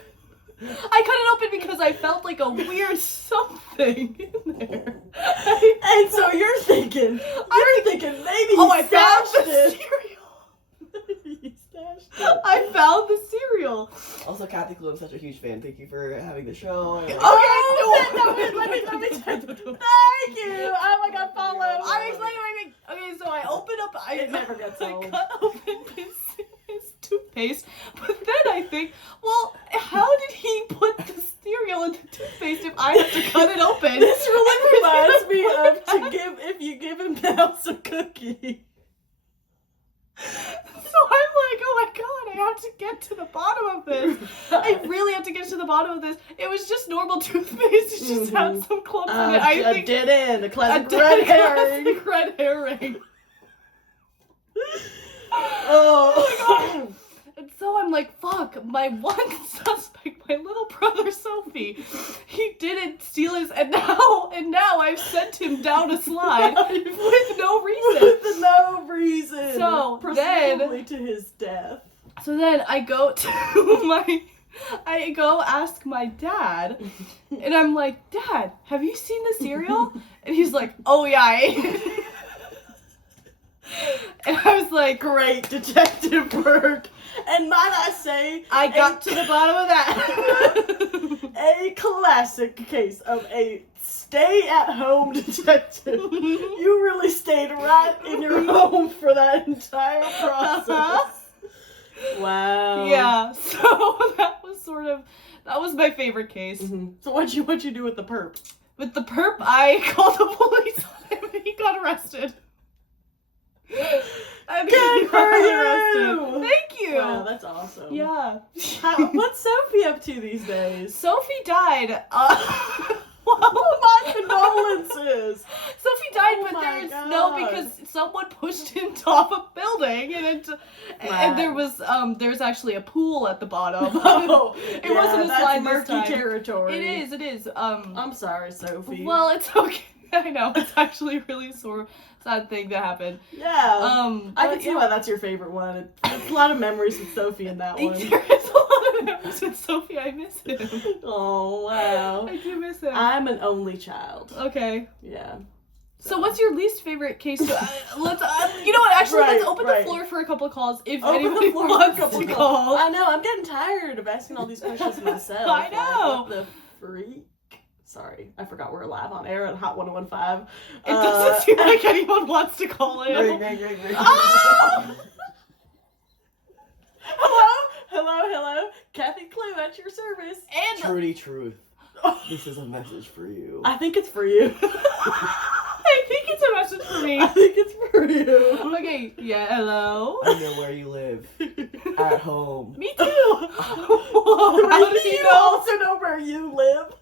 I cut it open because I felt like a weird something in there. And so you're thinking maybe he I found stashed the it. cereal. He stashed it. I found the cereal. Also, Kathy Clue, I'm such a huge fan. Thank you for having the show. Okay, let me. Thank you. Oh my God, follow. I'm explaining what I mean. Okay, so I open up. It never gets I old. cut open his toothpaste, but then I think, well, how did he put the cereal in the toothpaste if I have to cut it open? This really reminds me of if you give him Mouse a cookie. So I'm like, oh my God, I have to get to the bottom of this. I really have to get to the bottom of this. It was just normal toothpaste. It just had some clumps in it. I think dead end, a classic a red herring. classic red herring. Oh. And so I'm like, fuck, my one suspect, my little brother Sophie, he didn't steal his, and now I've sent him down a slide with no reason. With no reason. So presumably to his death. So then I go ask my dad, and I'm like, Dad, have you seen the cereal? And he's like, oh yeah, I ate it. And I was like, great detective work. And might I say, I got to the bottom of that. A classic case of a stay-at-home detective. You really stayed right in your home for that entire process. Wow. Yeah, so that was my favorite case. Mm-hmm. So what'd you do with the perp? With the perp, I called the police on him and he got arrested. I'm Good getting for arrested. you! Thank you. Wow, that's awesome. Yeah. What's Sophie up to these days? Sophie died. Oh, my condolences! Sophie died, Oh but my there's God. no, because someone pushed into off a building, and there was there's actually a pool at the bottom. Oh, It wasn't a that's slide this murky time. territory. It is. I'm sorry, Sophie. Well, it's okay. I know it's actually a really sad thing that happened. yeah. I but can see why that's your favorite one. It's a lot of memories with Sophie in that There one. is a lot of memories with Sophie. I miss him. Oh, wow. I do miss him. I'm an only child. Okay. Yeah. So what's your least favorite case? Let's. You know what? Actually, let's Right, open right. the floor for a couple of calls if Open the anybody floor for a wants couple to of call. I know, I'm getting tired of asking all these questions myself. I know. Like, what the freak? Sorry, I forgot we're live on air on Hot 1015. It doesn't seem like anyone wants to call in. Ring. Oh! Hello. Kathy Clue at your service. And Trudy Truth. This is a message for you. I think it's for you. I think it's a message for me. I think it's for you. Okay. Yeah. Hello. I know where you live. At home. Me too. Whoa, how do you know? also know where you live?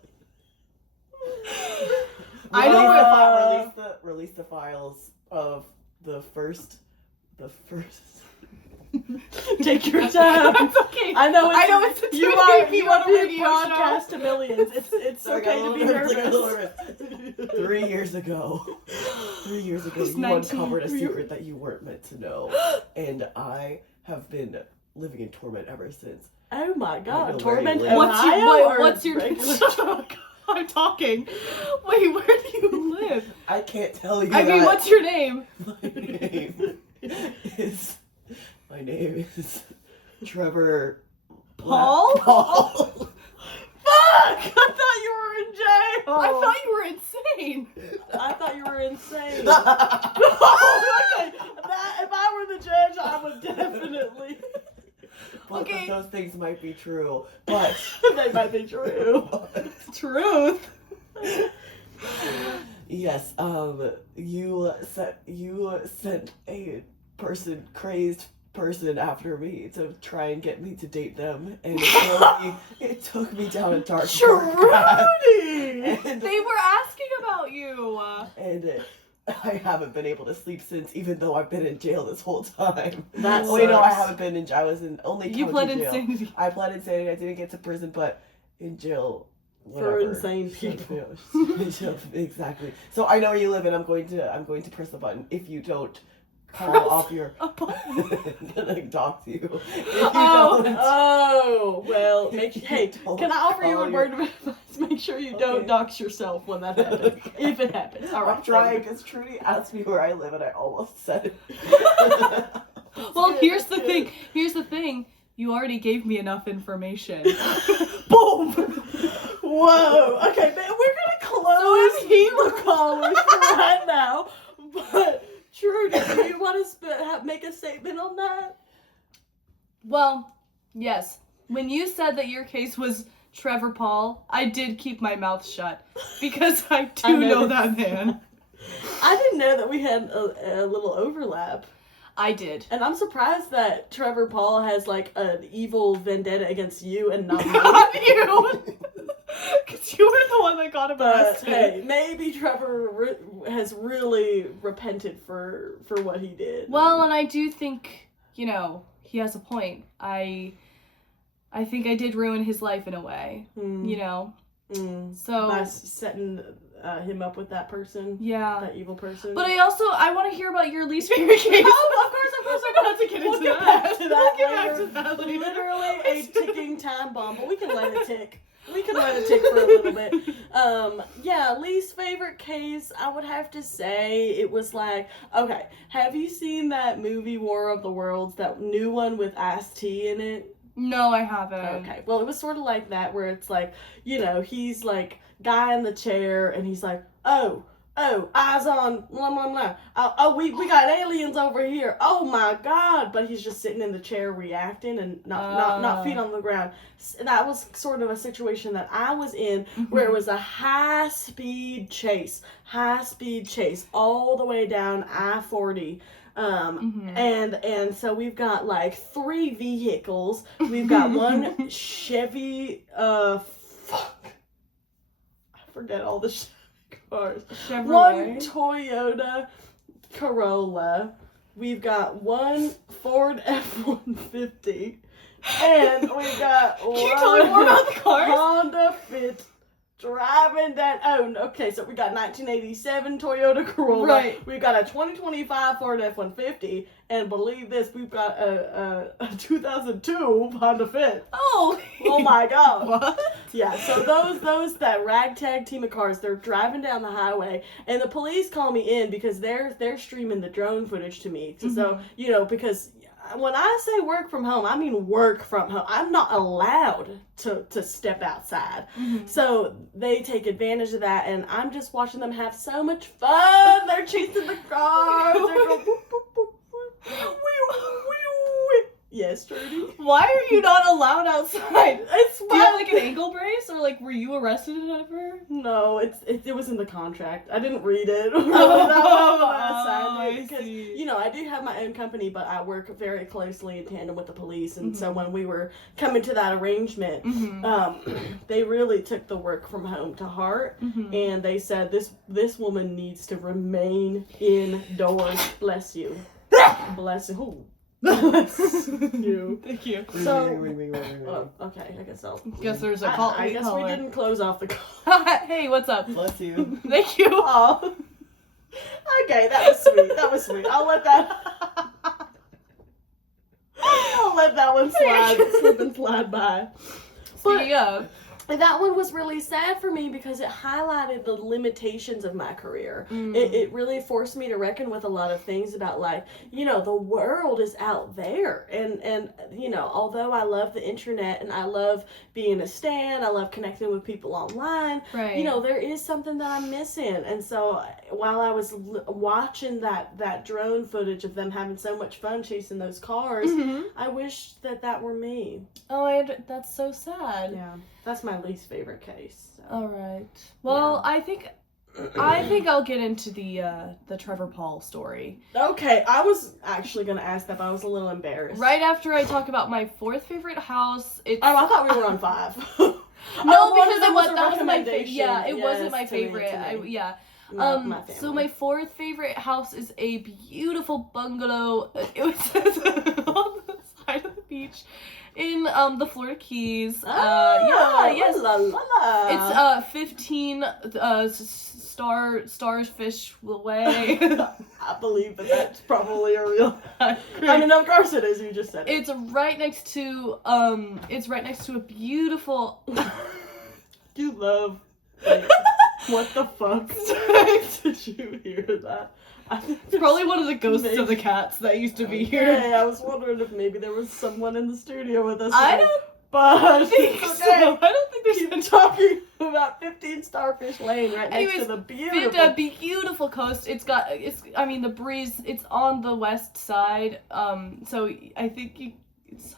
I know Release the files of the first. Take your time. It's okay. I know it's a you 2 are people you want on a to be radio broadcast to millions. It's okay to be nervous. 3 years ago. 3 years ago, He's you 19. uncovered a secret that you weren't meant to know. And I have been living in torment ever since. Oh my I God! know Torment where you live. Ohio. What's your regular- Shut up. I'm talking. Wait, where do you live? I can't tell you I mean, that. what's your name? My name is Trevor Paul? Paul. Fuck! I thought you were in jail. I thought you were insane. I thought you were insane. But Okay, if I were the judge, I would definitely. Okay. those things might be true. But They might be true. Truth. yes, you sent a crazed person after me to try and get me to date them, and it took me down a dark path. Trudy! And They were asking about you. I haven't been able to sleep since, even though I've been in jail this whole time. That Wait, no, I sucks. haven't been in jail. I was in only You county pled jail. insanity. I pled insanity. I didn't get to prison, but in jail. For Whatever. insane people. Exactly. So I know where you live, and I'm going to press the button. If you don't call Press off your, a button. I'm gonna dox you. If you Oh. don't, Oh, well, hey, Don't can I offer you call a your- word of advice? Make sure you don't Okay. dox yourself when that happens. If it happens. All right. I'm trying because Trudy asked me where I live, and I almost said it. Well, good, here's that's the thing. Here's the thing. You already gave me enough information. Boom! Whoa. Okay, man, we're gonna close the callers right now. But Trudy, do you want to make a statement on that? Well, yes. When you said that your case was Trevor Paul, I did keep my mouth shut because I do I know noticed. that man. I didn't know that we had a little overlap. I did. And I'm surprised that Trevor Paul has like an evil vendetta against you and not me. Not you! Because you were the one that got him But arrested. hey, maybe Trevor has really repented for what he did. Well, and I do think, he has a point. I think I did ruin his life in a way, So, by setting him up with that person, yeah. that evil person. But I want to hear about your least favorite case. Oh, of course, We don't have to get we'll into get that. back to that We'll get later. back to that later. Literally a ticking time bomb, but we can let it tick. We can let it tick for a little bit. Least favorite case, I would have to say it was like, okay, have you seen that movie War of the Worlds, that new one with Ice-T in it? No, I haven't. Okay, well, it was sort of like that, where it's like, he's like, guy in the chair, and he's like, oh, eyes on, blah, blah, blah. We got aliens over here. Oh my God. But he's just sitting in the chair reacting and not feet on the ground. That was sort of a situation that I was in where it was a high speed chase all the way down I-40. And so we've got like 3 vehicles. We've got one Chevy, fuck, I forget all the cars. Chevrolet. One Toyota Corolla. We've got one Ford F-150. And we got Can you tell me more about the cars? Honda Fit driving down. Oh, okay. So we got 1987 Toyota Corolla. Right. We've got a 2025 Ford F-150, and believe this, we've got a 2002 Honda Fit. Oh. Oh my God. What? Yeah. So that ragtag team of cars, they're driving down the highway, and the police call me in because they're streaming the drone footage to me. So because when I say work from home, I mean work from home. I'm not allowed to step outside. So they take advantage of that, and I'm just watching them have so much fun. They're chasing the cars. They're going boop, boop, boop, boop, wee, wee, wee. Yes, Trudy? Why are you not allowed outside? It's Do you have like an ankle brace, or like were you arrested ever? No, it was in the contract. I didn't read it. I Because, see. I do have my own company, but I work very closely in tandem with the police. And so when we were coming to that arrangement, they really took the work from home to heart. And they said, this woman needs to remain indoors. Bless you. Bless you. Bless you. Thank you. So, Ring. oh, okay, I guess I'll. Guess there's a call. I guess we didn't close off the call. Hey, what's up? Bless you. Thank you. Oh. Okay, that was sweet. That was sweet. I'll let that one slip and slide by. Speaking of, And that one was really sad for me because it highlighted the limitations of my career. It really forced me to reckon with a lot of things about, like, the world is out there. And although I love the internet and I love being a stan, I love connecting with people online, right? there is something that I'm missing. And so while I was watching that drone footage of them having so much fun chasing those cars, I wish that were me. Oh, that's so sad. Yeah. That's my least favorite case. So. All right. Well, I think I'll get into the Trevor Paul story. Okay, I was actually gonna ask that, but I was a little embarrassed. Right after I talk about my 4th favorite house. Oh, I thought we were on 5. No, because that was my favorite. Yeah, it wasn't my to me, favorite. to me. My family. So my 4th favorite house is a beautiful bungalow. It was on the side of the beach in the Florida Keys. Yes. La, la, la. It's 15 starfish away. I believe that that's probably a real. I mean, of course it is. You just said it. It's right next to a beautiful. You love. What the fuck? Did you hear that? It's probably one of the ghosts of the cats that used to be here. Yeah, I was wondering if maybe there was someone in the studio with us. I don't But think okay. so. I don't think there's Keep talking about 15 Starfish Lane right next Anyways, to the beautiful. beautiful coast. The breeze. It's on the west side. So I think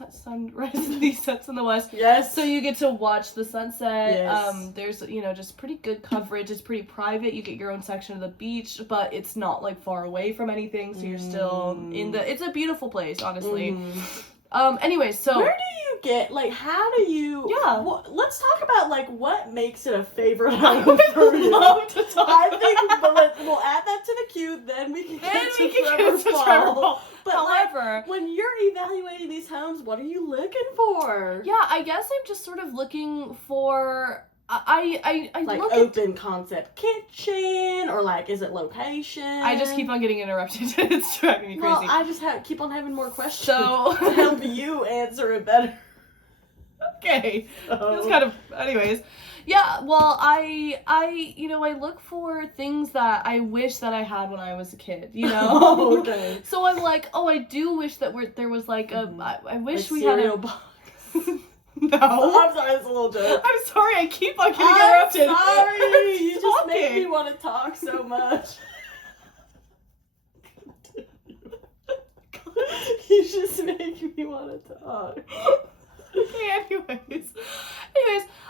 sunrise sets in the west. Yes. So you get to watch the sunset. Yes. There's just pretty good coverage. It's pretty private. You get your own section of the beach, but it's not like far away from anything. So you're still in the. It's a beautiful place, honestly. Anyway, so where do you get, like, how do you? Yeah. Let's talk about, like, what makes it a favorite I home would for you. love to talk. I think, but we'll add that to the queue. Then we can get to Trevor Paul. But However, when you're evaluating these homes, what are you looking for? yeah, I guess I'm just sort of looking for. I Like look open concept kitchen, or like, is it location? I just keep on getting interrupted. It's driving me crazy. Well, I just keep on having more questions So to help you answer it better. Okay. So. It's kind of. Anyways, yeah. Well, I look for things that I wish that I had when I was a kid. Okay. So I'm like, oh, I do wish that there was like a. I wish a we had cereal a. box. No. I'm sorry, it's a little joke. I'm sorry. I keep on getting I'm interrupted. sorry. I'm You just make talking. me want to talk so much. You just make me want to talk. Okay, anyways,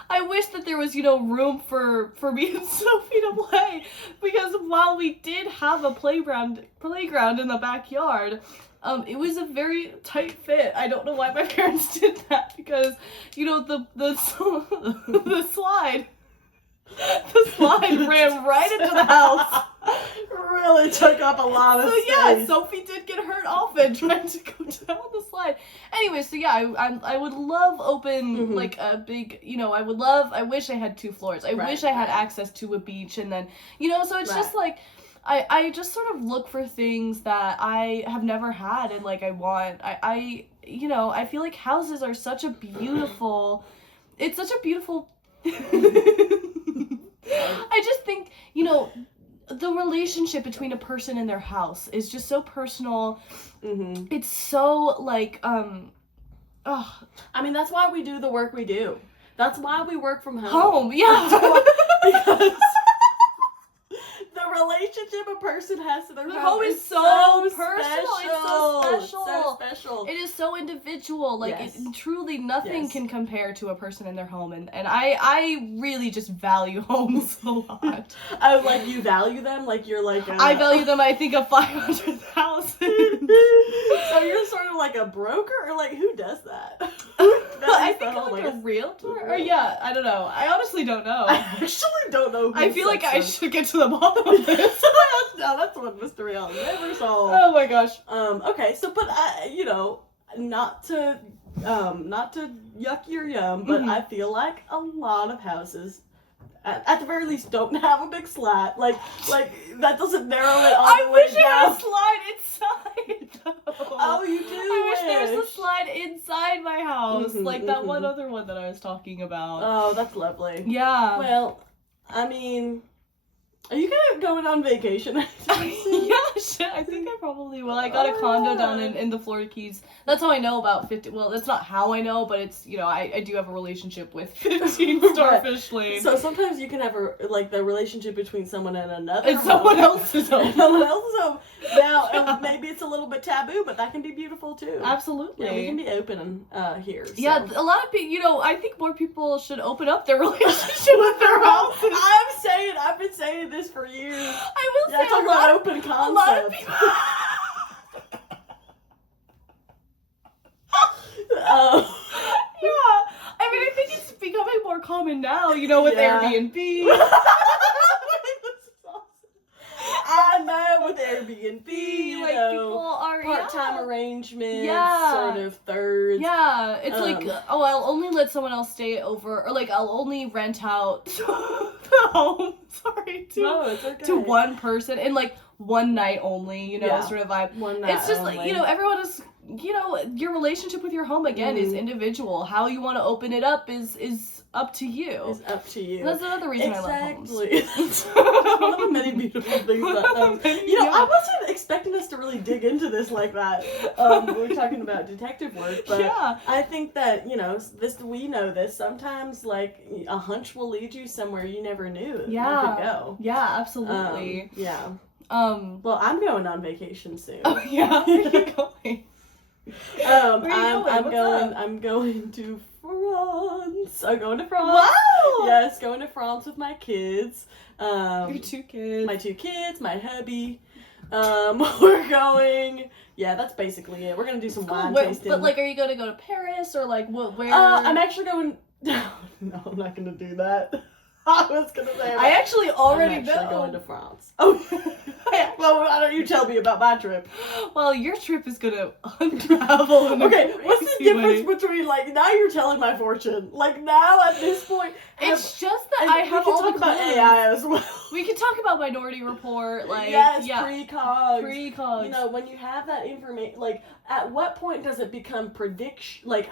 I wish that there was, room for me and Sophie to play, because while we did have a playground in the backyard, it was a very tight fit. I don't know why my parents did that because, you know, the slide ran right into the house. Really took up a lot of So space. yeah, Sophie did get hurt often trying to go down the slide. Anyway, so yeah, I would love open like a big, you know, I wish I had 2 floors. I wish I had access to a beach, and then, you know, so it's just like I just sort of look for things that I have never had, and like I you know, I feel like houses are such a beautiful, it's such a beautiful I just think, you know, the relationship between a person and their house is just so personal. It's so like I mean, that's why we do the work we do. That's why we work from home. yeah. Because the relationship a person has to their The home home is is so special. personal. It's so special. So special. It is so individual. Like, Yes. truly nothing Yes. can compare to a person in their home. And I really just value homes a lot. Oh, like you value them? Like you're like I value them, I think, of 500,000. So you're sort of like a broker? Or like, who does that? I think I'm like a realtor. Or yeah, I don't know. I honestly don't know. I actually don't know who I feel like I sets should get to the bottom of this. them. No, that's one mystery I'll never solve. Oh my gosh. Okay, so but I, you know, not to yuck your yum, but I feel like a lot of houses, at the very least, don't have a big slat. Like that doesn't narrow it all the way I wish I had down. a slide inside though. Oh, you do. I wish there was a slide inside my house, Mhm, like that one mhm. other one that I was talking about. Oh, that's lovely. Yeah. Well, I mean, are you going on vacation? Yeah, shit, I think I probably will. I got a condo down in the Florida Keys. That's how I know about 50. Well, that's not how I know, but it's, you know, I do have a relationship with 15 Starfish Lane. So sometimes you can have the relationship between someone and another. It's someone else's home. Someone else's home. Now, maybe it's a little bit taboo, but that can be beautiful too. Absolutely. Yeah, we can be open here. So. Yeah, a lot of people, you know, I think more people should open up their relationship with their houses. I've been saying this for years. I will Yeah, say talk a lot, about open a lot of concepts. people. Yeah, I mean, I think it's becoming more common now, you know, with Yeah. Airbnb. I know, with Airbnb, you like, know, people are part-time arrangements, Yeah. sort of thirds. Yeah, it's like, Um, oh, I'll only let someone else stay over, or like, I'll only rent out the home, sorry, No, it's okay. to one person, and like, one night only, you know, Yeah. sort of vibe. One night It's just only. like, you know, everyone is, you know, your relationship with your home, again, is individual. How you want to open it up is up to you. It's up to you. That's another reason I love homes. Exactly. It's one of the many beautiful things that, you know, Yeah. I wasn't expecting us to really dig into this like that. We're talking about detective work, but Yeah. I think that, you know, we know this. Sometimes, like, a hunch will lead you somewhere you never knew you could go. Yeah, absolutely. Yeah. Um, Well, I'm going on vacation soon. oh yeah, where are you going? Where are you going? I'm going to France. I'm going to France. Wow! Yes, going to France with my kids. Your 2 kids. My 2 kids, my hubby. We're going. Yeah, that's basically it. We're gonna do some wine tasting. But like, are you gonna go to Paris or like what? Where? I'm actually going. No, I'm not gonna do that. I was gonna say. I actually already I'm actually know. going to France. Oh. Well, why don't you tell me about my trip? Well, your trip is gonna unravel. In Okay, a what's the crazy difference way. between, like, now you're telling my fortune? Like, now at this point, It's just that and I have we all can the talk about clues. AI as well. We could talk about Minority Report, like yes, yeah, pre-cogs. pre-cogs. You know, when you have that information, like, at what point does it become prediction? Like,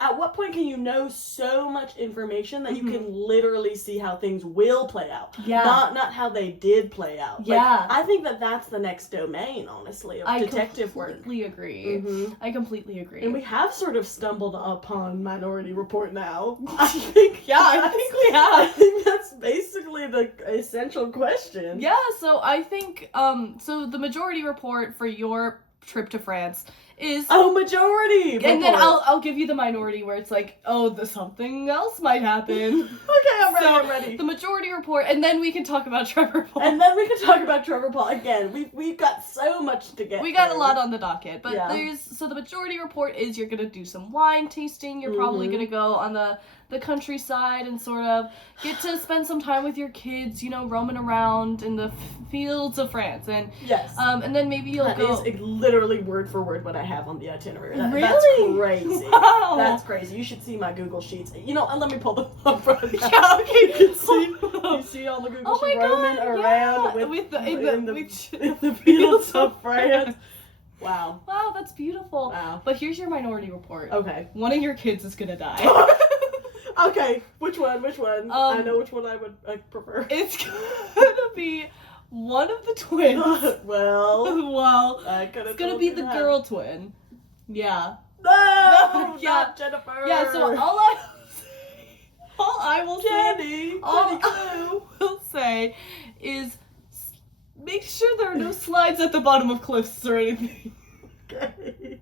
at what point can you know so much information that you can literally see how things will play out? Yeah. Not how they did play out. Like, Yeah. I think that's the next domain, honestly, of detective work. I completely agree. Mhm. I completely agree. And we have sort of stumbled upon Minority Report now. I think. Yeah, I think we have. I think that's basically the essential question. Yeah, so I think so the Majority Report for your trip to France is majority. and then report. I'll give you the minority where it's like, oh, something else might happen. Okay, I'm ready. So, I'm ready. The majority report, and then we can talk about Trevor Paul. And then we can talk about Trevor Paul again. We've got so much to get. We got a through. lot on the docket, but Yeah. so the majority report is you're gonna do some wine tasting. You're probably gonna go on the countryside and sort of get to spend some time with your kids, you know, roaming around in the fields of France, and Yes. and then maybe you'll That go. is literally word for word what I have on the itinerary. That's Really? crazy. Wow. That's crazy. You should see my Google Sheets. You know, and let me pull them up right now. Yeah, okay. You can see. You see all the Google Oh my Sheets roaming God, around yeah. with in the fields of France. Wow. Wow, that's beautiful. Wow. But here's your minority report. Okay. One of your kids is gonna die. Okay. Which one? Which one? I know which one I would prefer. It's gonna be one of the twins. Well, Well, I could have. it's gonna be the girl twin. Yeah. No, Yeah. not Jennifer. Yeah, so all I will say, Jenny. all Jenny Clue. I will say is make sure there are no slides at the bottom of cliffs or anything. Okay.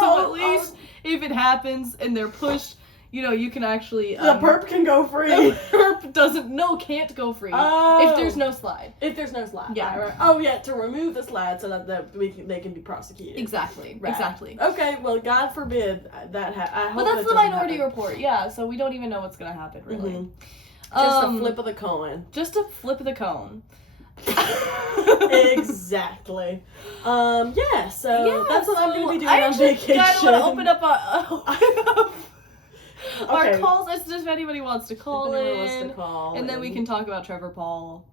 So at least if it happens and they're pushed, you know, you can actually the perp can go free. the perp can't go free Oh. if there's no slide. If there's no slide. Yeah. Right. Oh yeah, to remove the slide so that they can be prosecuted. Exactly. Right. Exactly. Okay, well, God forbid I hope But that's that the doesn't minority happen. report, yeah. So we don't even know what's gonna happen, really. Mhm. Just a Um, flip of the coin. Just a flip of the cone. Exactly. Yeah, so that's what I'm going to be doing I on actually vacation. kind of want to open up our Okay. calls as if anybody wants to call If anyone wants in. to call And then we in. can talk about Trevor Paul.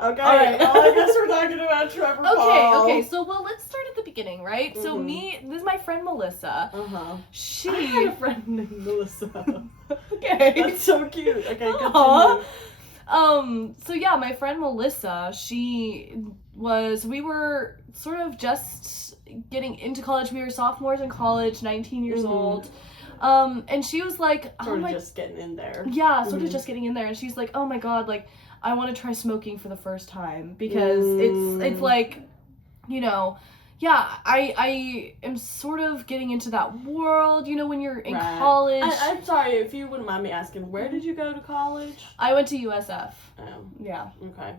Okay, All right. well, I guess we're talking about Trevor Paul. Okay, so let's start at the beginning, right? So this is my friend Melissa. Uh-huh. She I had a friend named Melissa. Okay. That's so cute. Okay, continue. Aw. So yeah, my friend Melissa, we were sort of just getting into college. We were sophomores in college, 19 years old. And she was like, Sort of just getting in there. yeah, sort of just getting in there. And she's like, oh my God, like, I want to try smoking for the first time because it's like, you know, yeah, I am sort of getting into that world, you know, when you're in college. I'm sorry, if you wouldn't mind me asking, where did you go to college? I went to USF. Oh, Yeah. okay.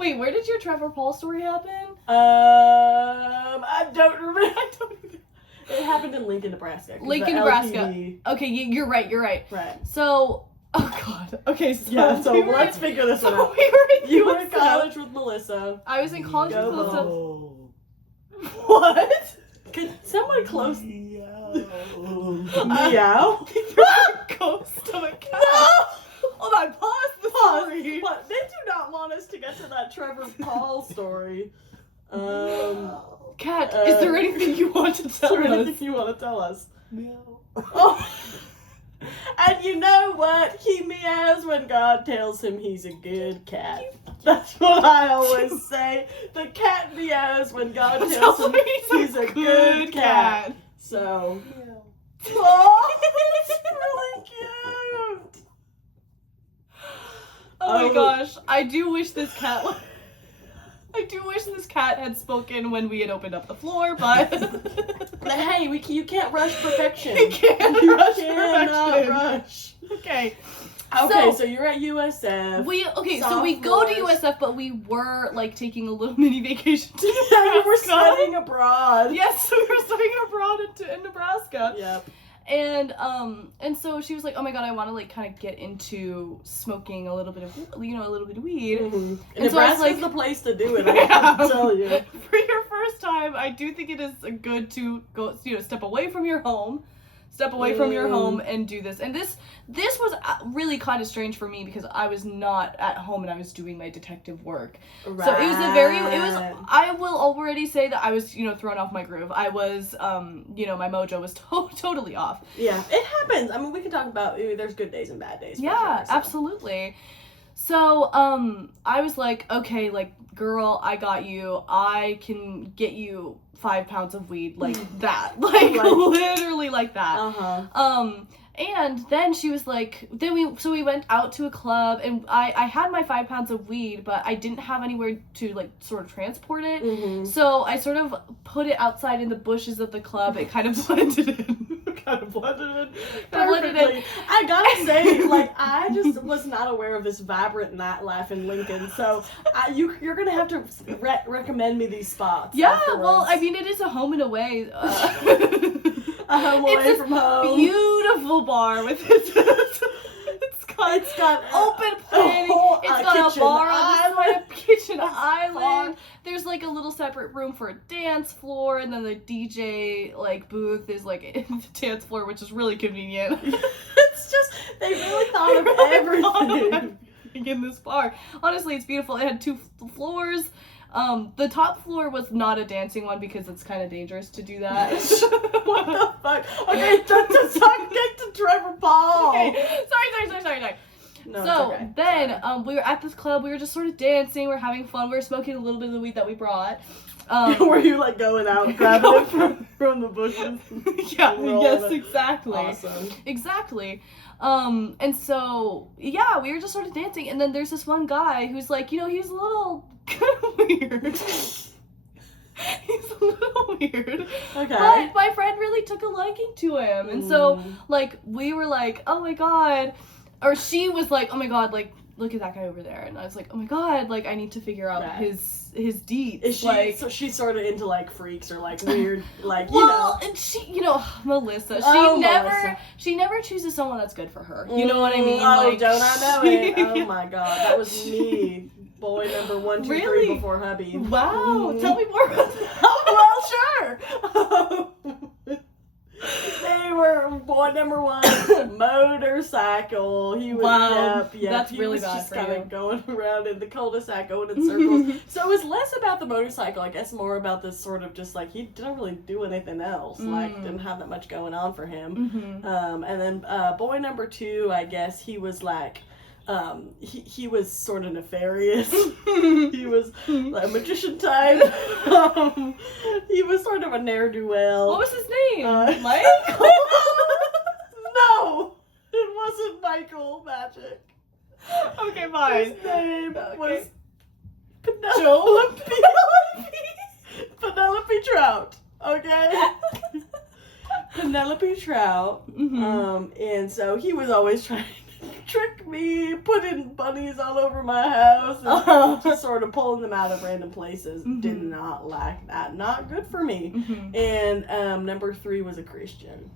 Wait, where did your Trevor Paul story happen? I don't remember. It happened in Lincoln, Nebraska. 'Cause Lincoln, the Nebraska. LTD Okay, you're right. Right. So, oh God. Okay, so Yeah, so we were let's figure this one so out. we were in You were in USF. college with Melissa. I was in college with Go Melissa. Oh. What? Could someone close? Meow. Meow. Ghost of a cat. No! Hold on, pause the story. What? They do not want us to get to that Trevor Paul story. Kat, is there anything you want to Is tell there us? anything you want to tell us? Meow. Oh. And you know what? He meows when God tells him he's a good cat. That's what I always say. The cat meows when God tells him he's a good cat. So. Meow. Oh, that's really cute. Oh my Oh. gosh, I do wish this cat had spoken when we had opened up the floor, but But hey, you can't rush perfection. you can't You rush cannot perfection. rush. Okay. Okay, so you're at USF. So we go to Sophomores. USF, but we were like taking a little mini vacation to Nebraska. Yeah, you were studying abroad. Yes, we were studying abroad in Nebraska. Yep. And so she was like, "Oh my God, I want to like kind of get into smoking a little bit of weed." Mm-hmm. And so I was Nebraska's like- the place to do it. I have to tell you. For your first time, I do think it is good to go, step away from your home, and do this. And this was really kind of strange for me because I was not at home and I was doing my detective work. Right. So it was I will already say that I was, thrown off my groove. I was, my mojo was totally off. Yeah, it happens. I mean, we can talk about there's good days and bad days. for Yeah, sure, so. absolutely. So, I was like, okay, like, girl, I got you. I can get you 5 pounds of weed, like that. Like, literally like that. Uh-huh. And then she was like, we went out to a club, and I had my 5 pounds of weed, but I didn't have anywhere to, like, sort of transport it. Mm-hmm. So I sort of put it outside in the bushes of the club. It kind of blended in. Kind of blended in Blended in. perfectly. I gotta say, like, I just was not aware of this vibrant nightlife in Lincoln, so you're gonna have to recommend me these spots. Yeah, afterwards. well, I mean, it is a home and away. A home away It's a from home. Beautiful bar with it's got open planning. whole, It's got a kitchen bar on the side, a kitchen Bar. island. There's like a little separate room for a dance floor, and then the DJ like booth is like in the dance floor, which is really convenient. It's just they really thought of everything in this bar. Honestly, it's beautiful. It had 2 floors. The top floor was not a dancing one because it's kind of dangerous to do that. What the fuck? Okay, let's talk get to Trevor Paul. Okay, sorry. No, So it's okay. then we were at this club. We were just sort of dancing. We were having fun. We were smoking a little bit of the weed that we brought. Were you like going out grabbing it from the bushes? Yeah. Rolling Yes. it? Exactly. Awesome. Exactly. And so yeah, we were just sort of dancing, and then there's this one guy who's like, he's a little kind of weird. He's a little weird. Okay. But my friend really took a liking to him. And so, like, we were like, oh my god. Or she was like, oh my god, like, look at that guy over there. And I was like, oh my god, like, I need to figure out Right. his deeds. Is she like, so she's sort of into like freaks or like weird like well, and she, Melissa, Melissa. she never chooses someone that's good for her. You know what I mean? Oh, Like, don't I know it? Oh my god, that was me, boy number 1, 2, 3 Really? before hubby. Wow, Mhm. tell me more about that. Oh, well, sure. They were boy number 1, motorcycle. He was Wow, yep, that's he really was bad just for kind you. of going around in the cul-de-sac, going in circles. So it was less about the motorcycle, I guess, more about this sort of just like he didn't really do anything else. Like didn't have that much going on for him. Mm-hmm. And then boy number 2, I guess he was like. He was sort of nefarious. He was like a magician type. He was sort of a ne'er-do-well. What was his name? Mike? No, it wasn't Michael Magic. Okay, fine. His name was Penelope. Penelope Trout. Okay. Penelope Trout. Mhm. And so he was always trying to trick me, putting bunnies all over my house, and just sort of pulling them out of random places. Did not like that. Not good for me. Mhm. And number 3 was a Christian.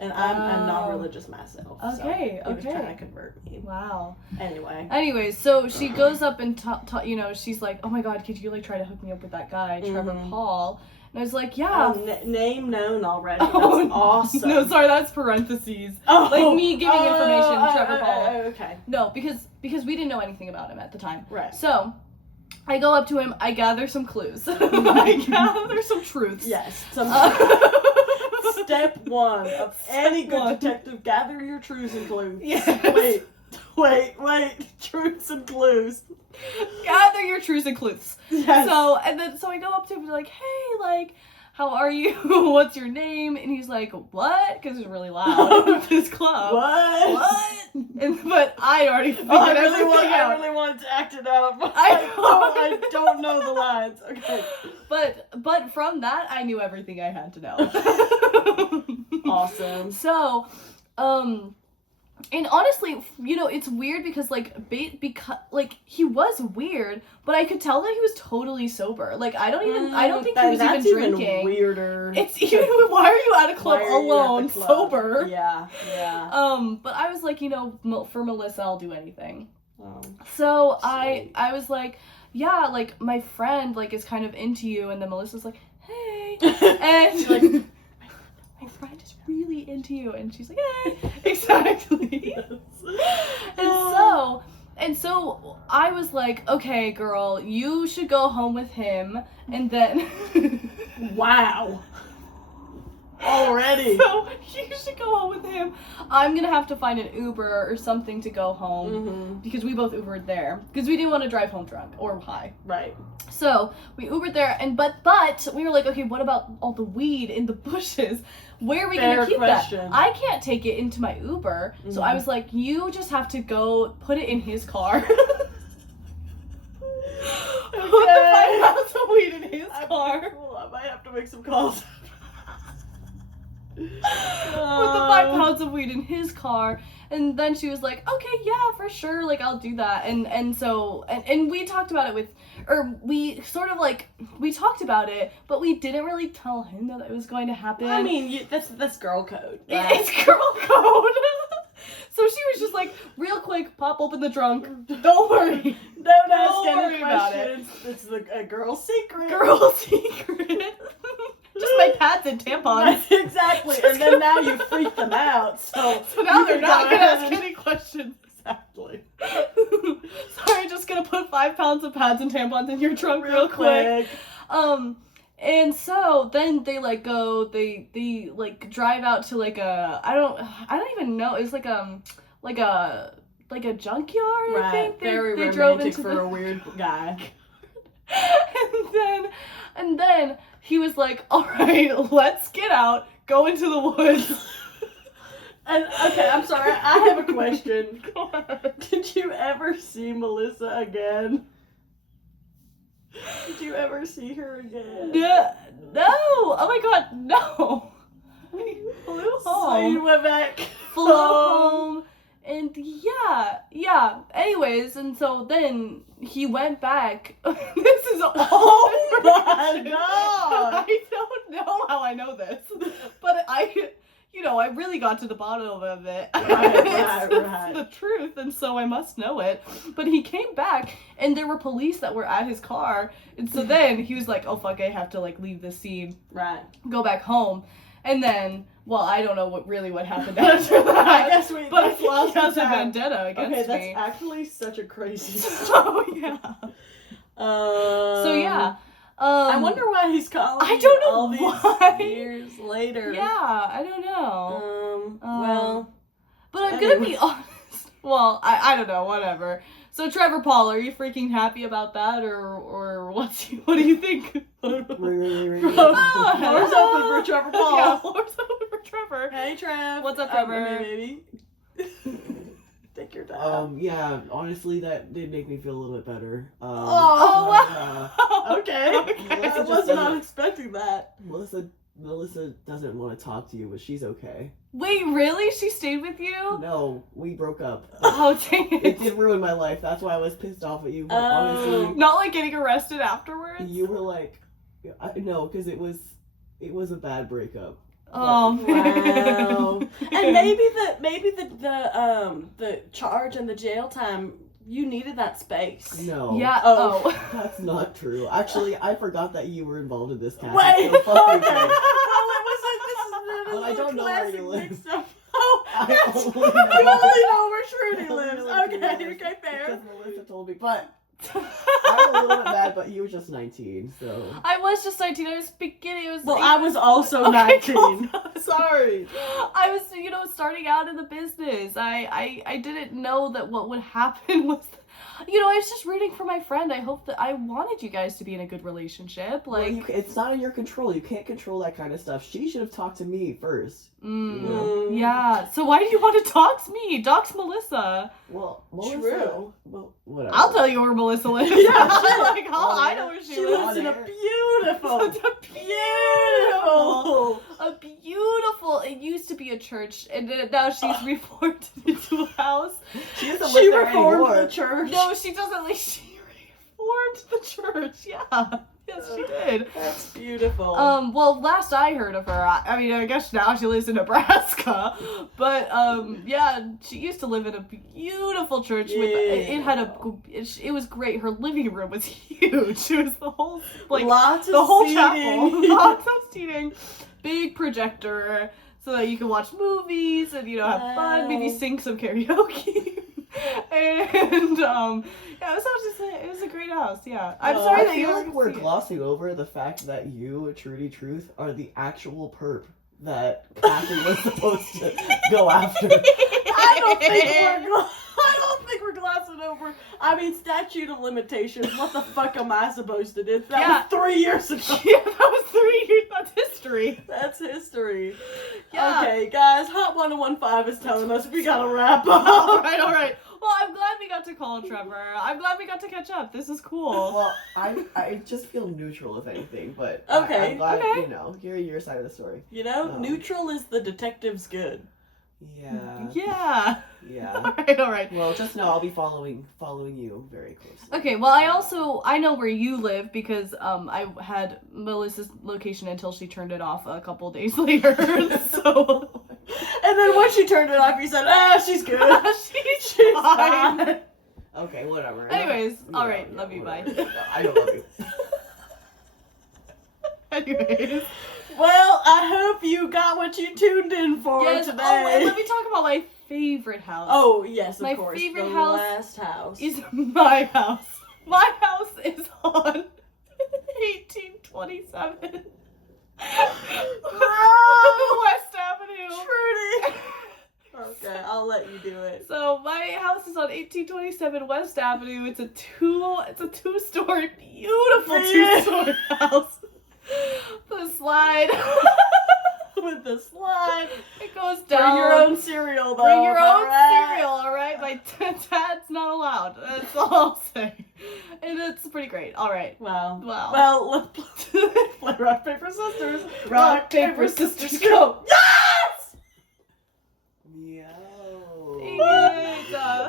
And I'm not religious myself. Okay, so he was okay. trying to convert me. Wow. Anyway. Anyways, so she goes up and she's like, oh my god, could you like try to hook me up with that guy, Trevor Paul? And I was like, yeah. Name known already. That's Oh, awesome. No, sorry, that's parentheses. Oh, Like me giving information, Trevor Paul. Okay. No, because we didn't know anything about him at the time. Right. So I go up to him, I gather some clues. I gather some truths. Yes. Step 1 of any good 1. detective: gather your truths and clues. Yes. Wait. Truths and clues. Gather your truths and clues. Yes. So I go up to him and be like, hey, like, how are you? What's your name? And he's like, what? Because it's really loud at this club. What? But I already figured I everything out. really wanted to act it out, but I I don't know the lines. Okay. But from that, I knew everything I had to know. Awesome. So, and honestly, it's weird because he was weird, but I could tell that he was totally sober. Like I don't think he was that's even drinking. Weirder. It's even why are you at a club Why are you at the alone, club? sober? Yeah. But I was like, for Melissa, I'll do anything. Oh, So sweet. I was like, yeah, like my friend like is kind of into you, and then Melissa's like, hey, and She's like, my friend is really into you, and she's like, hey, exactly. And so I was like, okay, girl, you should go home with him, and then wow. Already. So you should go home with him. I'm gonna have to find an Uber or something to go home Mm-hmm. because we both Ubered there because we didn't want to drive home drunk or high. Right. So we Ubered there, and but we were like, okay, what about all the weed in the bushes? Where are we Fair gonna keep question. that? I can't take it into my Uber, so I was like, you just have to go put it in his car. Put the 5 pounds of weed in his car. Well, I might have to make some calls. Put the 5 pounds of weed in his car, and then she was like, okay, yeah, for sure, like I'll do that. And so we talked about it we sort of like we talked about it, but we didn't really tell him that it was going to happen. I mean, that's girl code. It's girl code. So she was just like, real quick, pop open the trunk. Don't worry. Don't ask Don't any worry about it. questions. It's a girl secret. Girl secret. Just my pads and tampons. Exactly. And then now you freak them out. So now you they're can not go gonna ahead ask and- any questions. Exactly. Sorry, just gonna put 5 pounds of pads and tampons in your trunk real quick. And so then they like go, they like drive out to like I don't even know. It's like a junkyard. I Right. think Very they romantic drove into for a weird guy. and then he was like, all right, let's get out, go into the woods. And okay, I'm sorry. I have a question. Did you ever see Melissa again? Did you ever see her again? No, oh my god, no. We flew So home. you went back. Flew home. And yeah. Anyways, and so then he went back. This is all. Oh my information. God. I don't know how I know this, but I really got to the bottom of it. Right. It's the truth, and so I must know it. But he came back, and there were police that were at his car, and so then he was like, "Oh fuck, I have to like leave the scene, Right. go back home," and then. Well, I don't know what happened after that. I guess we. But I that's think lost he has a time. vendetta against Okay, that's me. actually such a crazy. Oh yeah. So yeah. I wonder why he's calling. I don't know all these why. years later. Yeah, I don't know. Well. But I'm gonna be honest. Well, I don't know. Whatever. So Trevor Paul, are you freaking happy about that, or what do you think? Floor's open for Trevor Paul. Yeah, floor's open for Trevor. Hey, Trev. What's up, Trevor? Baby. Take your time. Yeah, honestly, that did make me feel a little bit better. Oh, wow. Okay. Okay. I Melissa was just not doesn't- expecting that. Melissa doesn't want to talk to you, but she's okay. Wait, really? She stayed with you? No, we broke up. Oh, dang It it. did ruin my life. That's why I was pissed off at you. But Oh. honestly, Not like getting arrested afterwards? you were like, no, because it was a bad breakup. Oh, man. Wow. And maybe the charge and the jail time, you needed that space. No. Yeah, Oh. oh. That's not true. Actually, I forgot that you were involved in this case. Wait. So fuck you, Okay. Trey. Well, it was like this is Well, I don't know where you classic live. mixed up. Oh, I that's, only you know- only know where Trudy I only lives. know where Okay, Trudy lives okay, fair. Because Melissa told me, but I'm a little bit mad, but you were just 19, so. I was just 19. I was beginning. It was Well, like, I was also Okay, 19. calm down. Sorry. I was, starting out in the business. I didn't know that what would happen was, I was just rooting for my friend. I hope that I wanted you guys to be in a good relationship. Well, Like, it's not in your control. You can't control that kind of stuff. She should have talked to me first. yeah. So why do you want to dox me? Dox Melissa. Well, Melissa, True. Well, whatever. I'll tell you where Melissa lives. Yeah, like, I know where She lives. lives in a there. beautiful, Such a beautiful. A beautiful. It used to be a church, and then now she's reformed it into a house. She doesn't She live there reformed anymore. the church. No, she doesn't. Like, she reformed the church. Yeah. Yes, she did. That's beautiful. Well, last I heard of her, I guess now she lives in Nebraska, but, yeah, she used to live in a beautiful church with, it had it was great. Her living room was huge. It was the whole, like, lots of the whole seating. chapel. Lots of seating. Big projector, so that you can watch movies and, have fun, maybe Wow. sing some karaoke. And, yeah, so it was a great house, yeah. I'm Well, sorry I that you feel were like we're glossing over the fact that you, Trudy Truth, are the actual perp that Kathy was supposed to go after. I don't think we're glossing over. I mean, statute of limitations. What the fuck am I supposed to do? That was 3 years ago. Yeah, that was 3 years. That's history. That's history. Yeah. Okay, guys, Hot 1015 is telling us we gotta wrap All up. right. Well, I'm glad we got to call Trevor. I'm glad we got to catch up. This is cool. Well, I just feel neutral, if anything, but Okay, I'm glad, okay. you know, hear your side of the story. You know, No. neutral is the detective's good. Yeah. Yeah. Yeah. All right. Well, just know I'll be following you very closely. Okay, well, I know where you live because I had Melissa's location until she turned it off a couple days later. So And then when she turned it off, you said, she's good. she's She's fine. fine. Okay, whatever. Anyways, Yeah, all right, yeah, love you, bye. whatever. I don't love you. Anyways, Well, I hope you got what you tuned in for yes. today. Oh, and let me talk about my favorite house. Oh, yes, of My course. favorite the house last house. Is my house. My house is on 1827 West Avenue. Trudy. Okay, I'll let you do it. So my house is on 1827 West Avenue. It's a two-story, beautiful Yeah. two-story house. The slide. With the slide. It goes Bring down. your own cereal, though. Bring your own alright? cereal, alright? My dad's not allowed. That's all I'll say. And it's pretty great. Alright. Wow. Wow. Well, let's play rock, paper, scissors. Rock, paper, scissors, go. Yes! Yo. Dang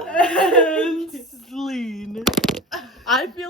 it. And lean. I feel